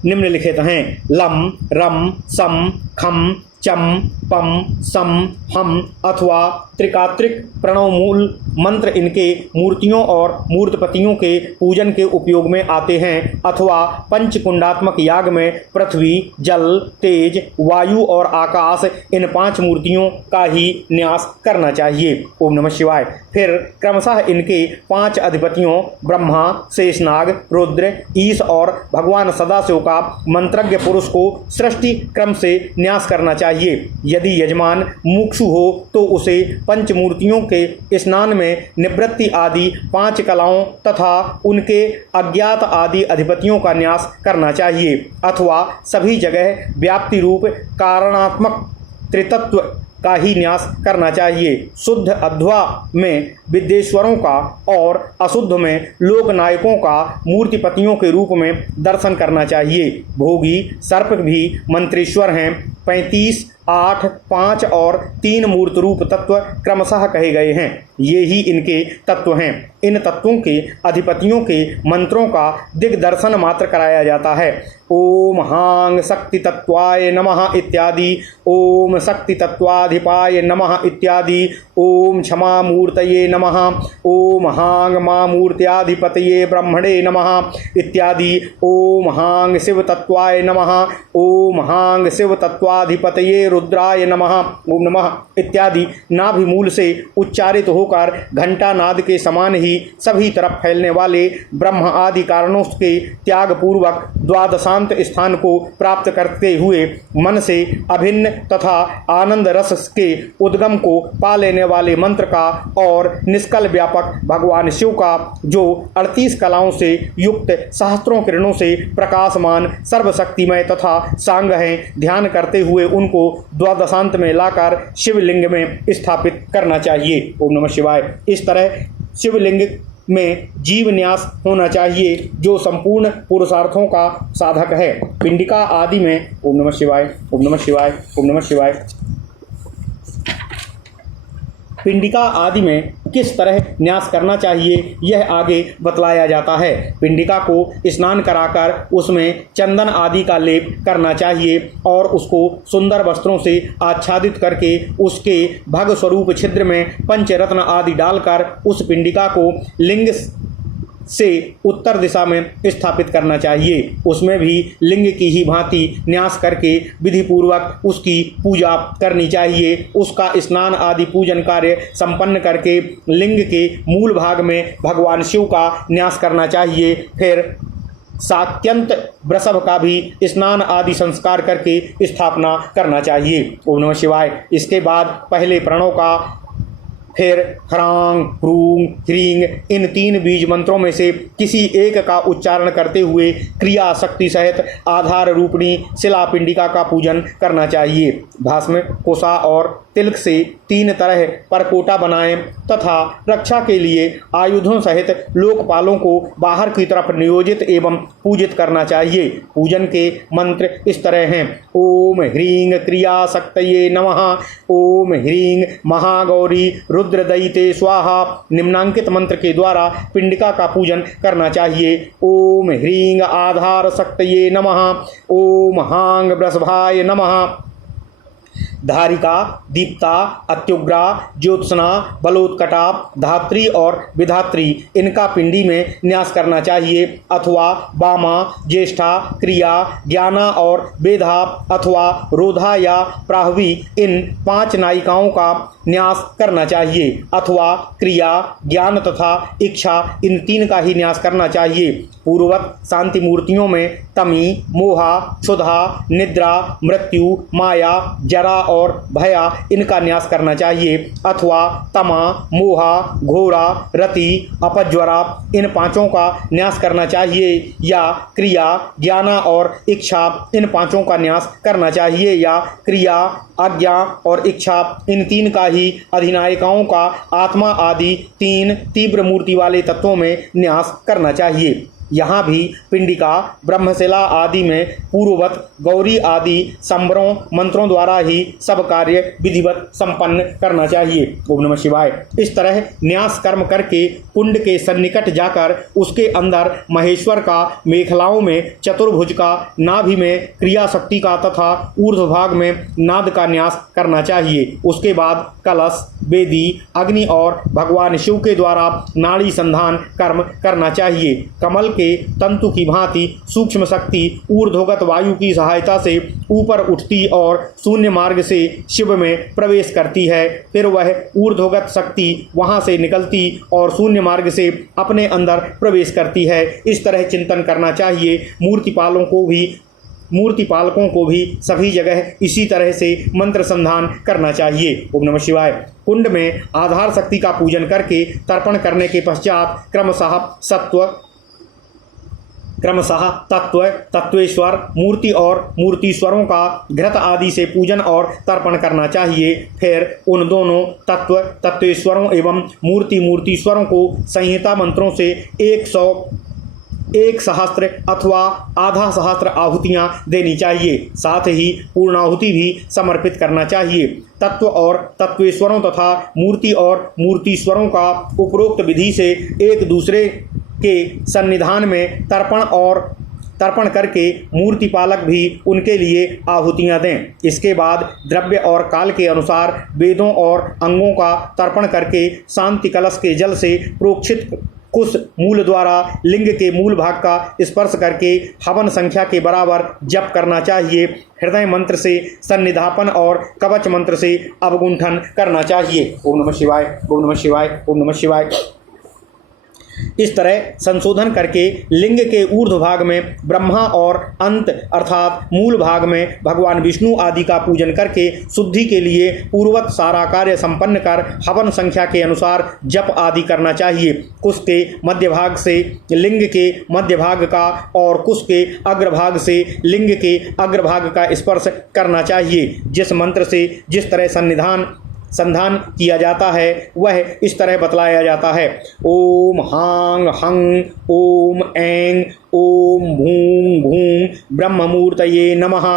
निम्नलिखित हैं: लम, रम, सम, खम, चम, पम, सम, हम अथवा त्रिकात्रिक प्रणव मूल मंत्र इनके मूर्तियों और मूर्तपतियों के पूजन के उपयोग में आते हैं। अथवा पंचकुंडात्मक याग में पृथ्वी, जल, तेज, वायु और आकाश इन 5 मूर्तियों का ही न्यास करना चाहिए। ओम नमः शिवाय। फिर क्रमशः इनके 5 अधिपतियों ब्रह्मा, शेषनाग, रुद्र, ईश और भगवान सदाशिव का मंत्रज्ञ पुरुष को सृष्टि क्रम से न्यास करना चाहिए। यदि यजमान मुक्षु हो तो उसे पंचमूर्तियों के स्नान में निवृत्ति आदि 5 कलाओं तथा उनके अज्ञात आदि अधिपतियों का न्यास करना चाहिए। अथवा सभी जगह व्याप्ति रूप कारणात्मक त्रितत्व का ही न्यास करना चाहिए। शुद्ध अध्वा में विद्येश्वरों का और अशुद्ध में लोकनायकों का मूर्तिपतियों के रूप में दर्शन करना चाहिए। भोगी सर्प भी मंत्रेश्वर हैं। 35 8, 5 और 3 मूर्त रूप तत्व क्रमशः कहे गए हैं। ये ही इनके तत्व हैं। इन तत्वों के अधिपतियों के मंत्रों का दिग्दर्शन मात्र कराया जाता है। ओम हांग शक्ति तत्वाय नमः इत्यादि, ओम शक्ति तत्वाधिपाय नमः इत्यादि, ओम क्षमा मूर्तये नमः, ओम हांग मा मूर्त्याधिपतये ब्रह्मणे नमः इत्यादि, ओम हांग शिव तत्वाय नमः, ओम हांग शिव तत्वाधिपतये रुद्राय नमः, ओम नमः इत्यादि नाभिमूल से उच्चारित होकर घंटा नाद के समान ही सभी तरफ फैलने वाले ब्रह्म आदि कारणों के त्याग पूर्वक द्वादशांत स्थान को प्राप्त करते हुए मन से अभिन्न तथा आनंद रस के उद्गम को पा लेने वाले मंत्र का और निष्कल व्यापक भगवान शिव का जो 38 कलाओं से युक्त सहस्त्रों किरणों से प्रकाशमान सर्वशक्तिमय तथा सांग हैं, ध्यान करते हुए उनको द्वादशांत में लाकर शिवलिंग में स्थापित करना चाहिए। ओम नमः शिवाय। इस तरह शिवलिंग में जीव न्यास होना चाहिए जो संपूर्ण पुरुषार्थों का साधक है। पिंडिका आदि में ओम नमः शिवाय, ओम नमः शिवाय, ओम नमः शिवाय। पिंडिका आदि में किस तरह न्यास करना चाहिए यह आगे बतलाया जाता है। पिंडिका को स्नान कराकर उसमें चंदन आदि का लेप करना चाहिए और उसको सुंदर वस्त्रों से आच्छादित करके उसके भग स्वरूप छिद्र में पंचरत्न आदि डालकर उस पिंडिका को लिंग से उत्तर दिशा में स्थापित करना चाहिए। उसमें भी लिंग की ही भांति न्यास करके विधि पूर्वक उसकी पूजा करनी चाहिए। उसका स्नान आदि पूजन कार्य संपन्न करके लिंग के मूल भाग में भगवान शिव का न्यास करना चाहिए। फिर सात्यंत वृषभ का भी स्नान आदि संस्कार करके स्थापना करना चाहिए। ओम नमः शिवाय। इसके बाद पहले प्रणव का, फिर ह्रांग ह्रूंग ह्रींग इन 3 बीज मंत्रों में से किसी एक का उच्चारण करते हुए क्रिया शक्ति सहित आधार रूपणी शिला पिंडिका का पूजन करना चाहिए। भस्म, कुशा और तिलक से 3 तरह परकोटा बनाएं तथा रक्षा के लिए आयुधों सहित लोकपालों को बाहर की तरफ नियोजित एवं पूजित करना चाहिए। पूजन के मंत्र इस तरह हैं। ओम ह्रींग क्रिया शक्तये नमः, ओम ह्रींग महागौरी रुद्रदयिते स्वाहा निम्नांकित मंत्र के द्वारा पिंडिका का पूजन करना चाहिए। ओम ह्रींग आधार शक्तये नमः, ओम हांग वृषभाय नमः। धारिका, दीप्ता, अत्युग्रा, ज्योत्सना, बलोत्कटा, धात्री और विधात्री इनका पिंडी में न्यास करना चाहिए अथवा वामा, ज्येष्ठा, क्रिया, ज्ञाना और वेधा अथवा रोधा या प्राहवी इन 5 नायिकाओं का न्यास करना चाहिए अथवा क्रिया, ज्ञान तथा इच्छा इन 3 का ही न्यास करना चाहिए। पूर्ववत शांति मूर्तियों में तमी, मोहा, क्षुधा, निद्रा, मृत्यु, माया, जरा और भया इनका न्यास करना चाहिए अथवा तमा, मोहा, घोरा, रति, अपज्वरा इन 5 का न्यास करना चाहिए या क्रिया, ज्ञाना और इच्छा इन 5 का न्यास करना चाहिए या क्रिया, आज्ञा और इच्छा इन 3 का ही अधिनायिकाओं का आत्मा आदि 3 तीव्र मूर्ति वाले तत्वों में न्यास करना चाहिए। यहाँ भी पिंडिका, ब्रह्मशिला आदि में पूर्ववत गौरी आदि संबरों मंत्रों द्वारा ही सब कार्य विधिवत संपन्न करना चाहिए। ओम नमः शिवाय। इस तरह न्यास कर्म करके कुंड के सन्निकट जाकर उसके अंदर महेश्वर का, मेखलाओं में चतुर्भुज का, नाभि में क्रिया शक्ति का तथा ऊर्ध्व भाग में नाद का न्यास करना चाहिए। उसके बाद कलश, वेदी, अग्नि और भगवान शिव के द्वारा नाड़ी संधान कर्म करना चाहिए। कमल के तंतु की भांति सूक्ष्म शक्ति ऊर्ध्वगत वायु की सहायता से ऊपर उठती और शून्य मार्ग से शिव में प्रवेश करती है। फिर वह ऊर्ध्वगत शक्ति वहां से निकलती और शून्य मार्ग से अपने अंदर प्रवेश करती है। इस तरह चिंतन करना चाहिए। मूर्तिपालकों को भी सभी जगह इसी तरह से मंत्र संधान करना चाहिए। ओम नमः शिवाय। कुंड में आधार शक्ति का पूजन करके तर्पण करने के पश्चात क्रमशः तत्व, तत्वेश्वर, मूर्ति और मूर्तीश्वरों का घृत आदि से पूजन और तर्पण करना चाहिए। फिर उन दोनों तत्व, तत्वेश्वरों एवं मूर्तीश्वरों को संहिता मंत्रों से 1 सहस्त्र अथवा आधा सहस्त्र आहुतियाँ देनी चाहिए। साथ ही पूर्णाहुति भी समर्पित करना चाहिए। तत्व और तत्वेश्वरों तथा मूर्ति और मूर्तीश्वरों का उपरोक्त विधि से एक दूसरे के सन्निधान में तर्पण करके मूर्ति पालक भी उनके लिए आहुतियाँ दें। इसके बाद द्रव्य और काल के अनुसार वेदों और अंगों का तर्पण करके शांति कलश के जल से प्रोक्षित कुश मूल द्वारा लिंग के मूल भाग का स्पर्श करके हवन संख्या के बराबर जप करना चाहिए। हृदय मंत्र से सन्निधापन और कवच मंत्र से अवगुंठन करना चाहिए। ओम नमः शिवाय, ओम नमः शिवाय, ओम नमः शिवाय। इस तरह संशोधन करके लिंग के ऊर्ध्व भाग में ब्रह्मा और अंत अर्थात मूल भाग में भगवान विष्णु आदि का पूजन करके शुद्धि के लिए पूर्वत सारा कार्य संपन्न कर हवन संख्या के अनुसार जप आदि करना चाहिए। कुश के मध्य भाग से लिंग के मध्य भाग का और कुश के अग्रभाग से लिंग के अग्रभाग का स्पर्श करना चाहिए। जिस मंत्र से जिस तरह संधान किया जाता है वह इस तरह बतलाया जाता है। ओम हांग हंग ओम ऐं ओम भूं भूं ब्रह्ममूर्तये नमः।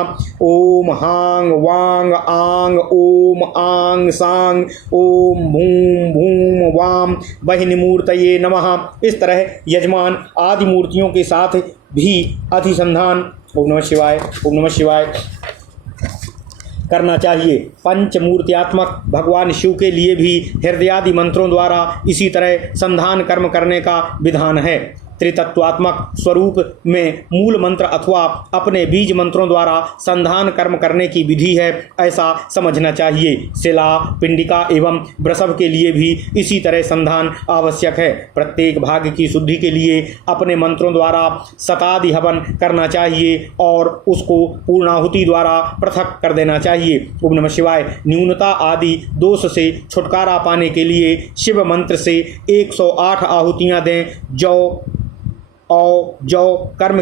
ओम हांग वांग आंग ओम आंग सांग ओम भूं भूं वाम बहिनीमूर्तये नमः। इस तरह यजमान आदि मूर्तियों के साथ भी अधिसंधान ओम नमः शिवाय, ओम नमः शिवाय करना चाहिए। पंचमूर्त्यात्मक भगवान शिव के लिए भी हृदयादि मंत्रों द्वारा इसी तरह संधान कर्म करने का विधान है। त्रितत्वात्मक स्वरूप में मूल मंत्र अथवा अपने बीज मंत्रों द्वारा संधान कर्म करने की विधि है, ऐसा समझना चाहिए। शिला, पिंडिका एवं वृषभ के लिए भी इसी तरह संधान आवश्यक है। प्रत्येक भाग की शुद्धि के लिए अपने मंत्रों द्वारा शतादि हवन करना चाहिए और उसको पूर्णाहुति द्वारा पृथक कर देना चाहिए। ओम नमः शिवाय। न्यूनता आदि दोष से छुटकारा पाने के लिए शिव मंत्र से 108 आहुतियाँ दें। जो कर्म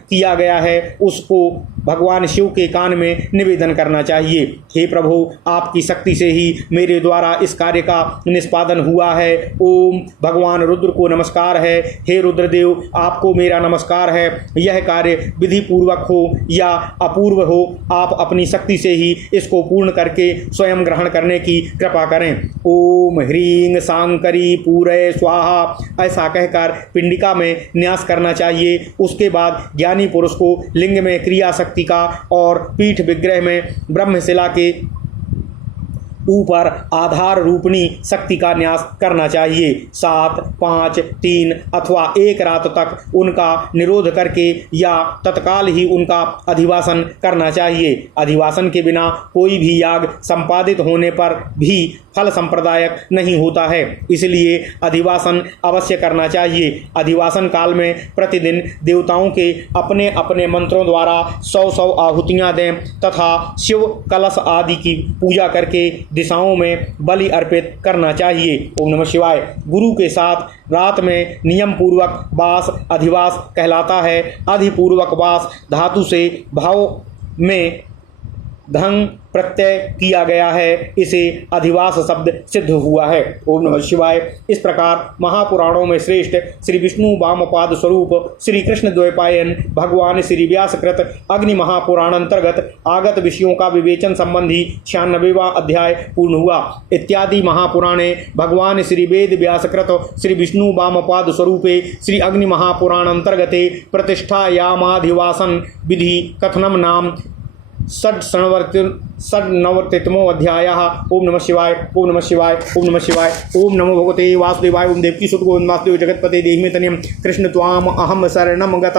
किया गया है उसको भगवान शिव के कान में निवेदन करना चाहिए। हे प्रभु, आपकी शक्ति से ही मेरे द्वारा इस कार्य का निष्पादन हुआ है। ओम भगवान रुद्र को नमस्कार है। हे रुद्रदेव, आपको मेरा नमस्कार है। यह कार्य विधि पूर्वक हो या अपूर्व हो, आप अपनी शक्ति से ही इसको पूर्ण करके स्वयं ग्रहण करने की कृपा करें। ओम ह्रीं सांकरी पूरे स्वाहा ऐसा कहकर पिंडिका में न्यास करना चाहिए। उसके बाद ज्ञानी पुरुष को लिंग में क्रिया शक्ति का और पीठ विग्रह में ब्रह्मशिला के ऊपर आधार रूपणी शक्ति का न्यास करना चाहिए। 7, 5, 3 अथवा 1 रात तक उनका निरोध करके या तत्काल ही उनका अधिवासन करना चाहिए। अधिवासन के बिना कोई भी याग संपादित होने पर भी फल संप्रदायक नहीं होता है, इसलिए अधिवासन अवश्य करना चाहिए। अधिवासन काल में प्रतिदिन देवताओं के अपने अपने मंत्रों द्वारा 100 आहुतियाँ दें तथा शिव कलश आदि की पूजा करके दिशाओं में बलि अर्पित करना चाहिए। ओम नमः शिवाय। गुरु के साथ रात में नियम पूर्वक वास अधिवास कहलाता है। अधिपूर्वक वास धातु से भाव में धंग प्रत्यय किया गया है, इसे अधिवास शब्द सिद्ध हुआ है। ओम नमः शिवाय। इस प्रकार महापुराणों में श्रेष्ठ श्री विष्णु वामपाद स्वरूप श्री कृष्ण द्वैपायन भगवान श्री व्यासकृत अग्नि महापुराण अंतर्गत आगत विषयों का विवेचन संबंधी 96वां अध्याय पूर्ण हुआ। इत्यादि महापुराणे भगवान श्री वेद व्यासकृत श्री विष्णु वामपाद स्वरूपे श्री अग्नि महापुराण अंतर्गते प्रतिष्ठायामाधिवासन विधि कथनम नाम षड्नवतितमो अध्यायः। ओम नमः शिवाय, ओम नमः शिवाय, ओम नमः शिवाय। ओम नमो भगवते वासुदेवाय। ओम देवकी सुत गोविंद वासुदेव जगतपते देहि मे तनयम् कृष्ण त्वाम अहम शरणम गतः।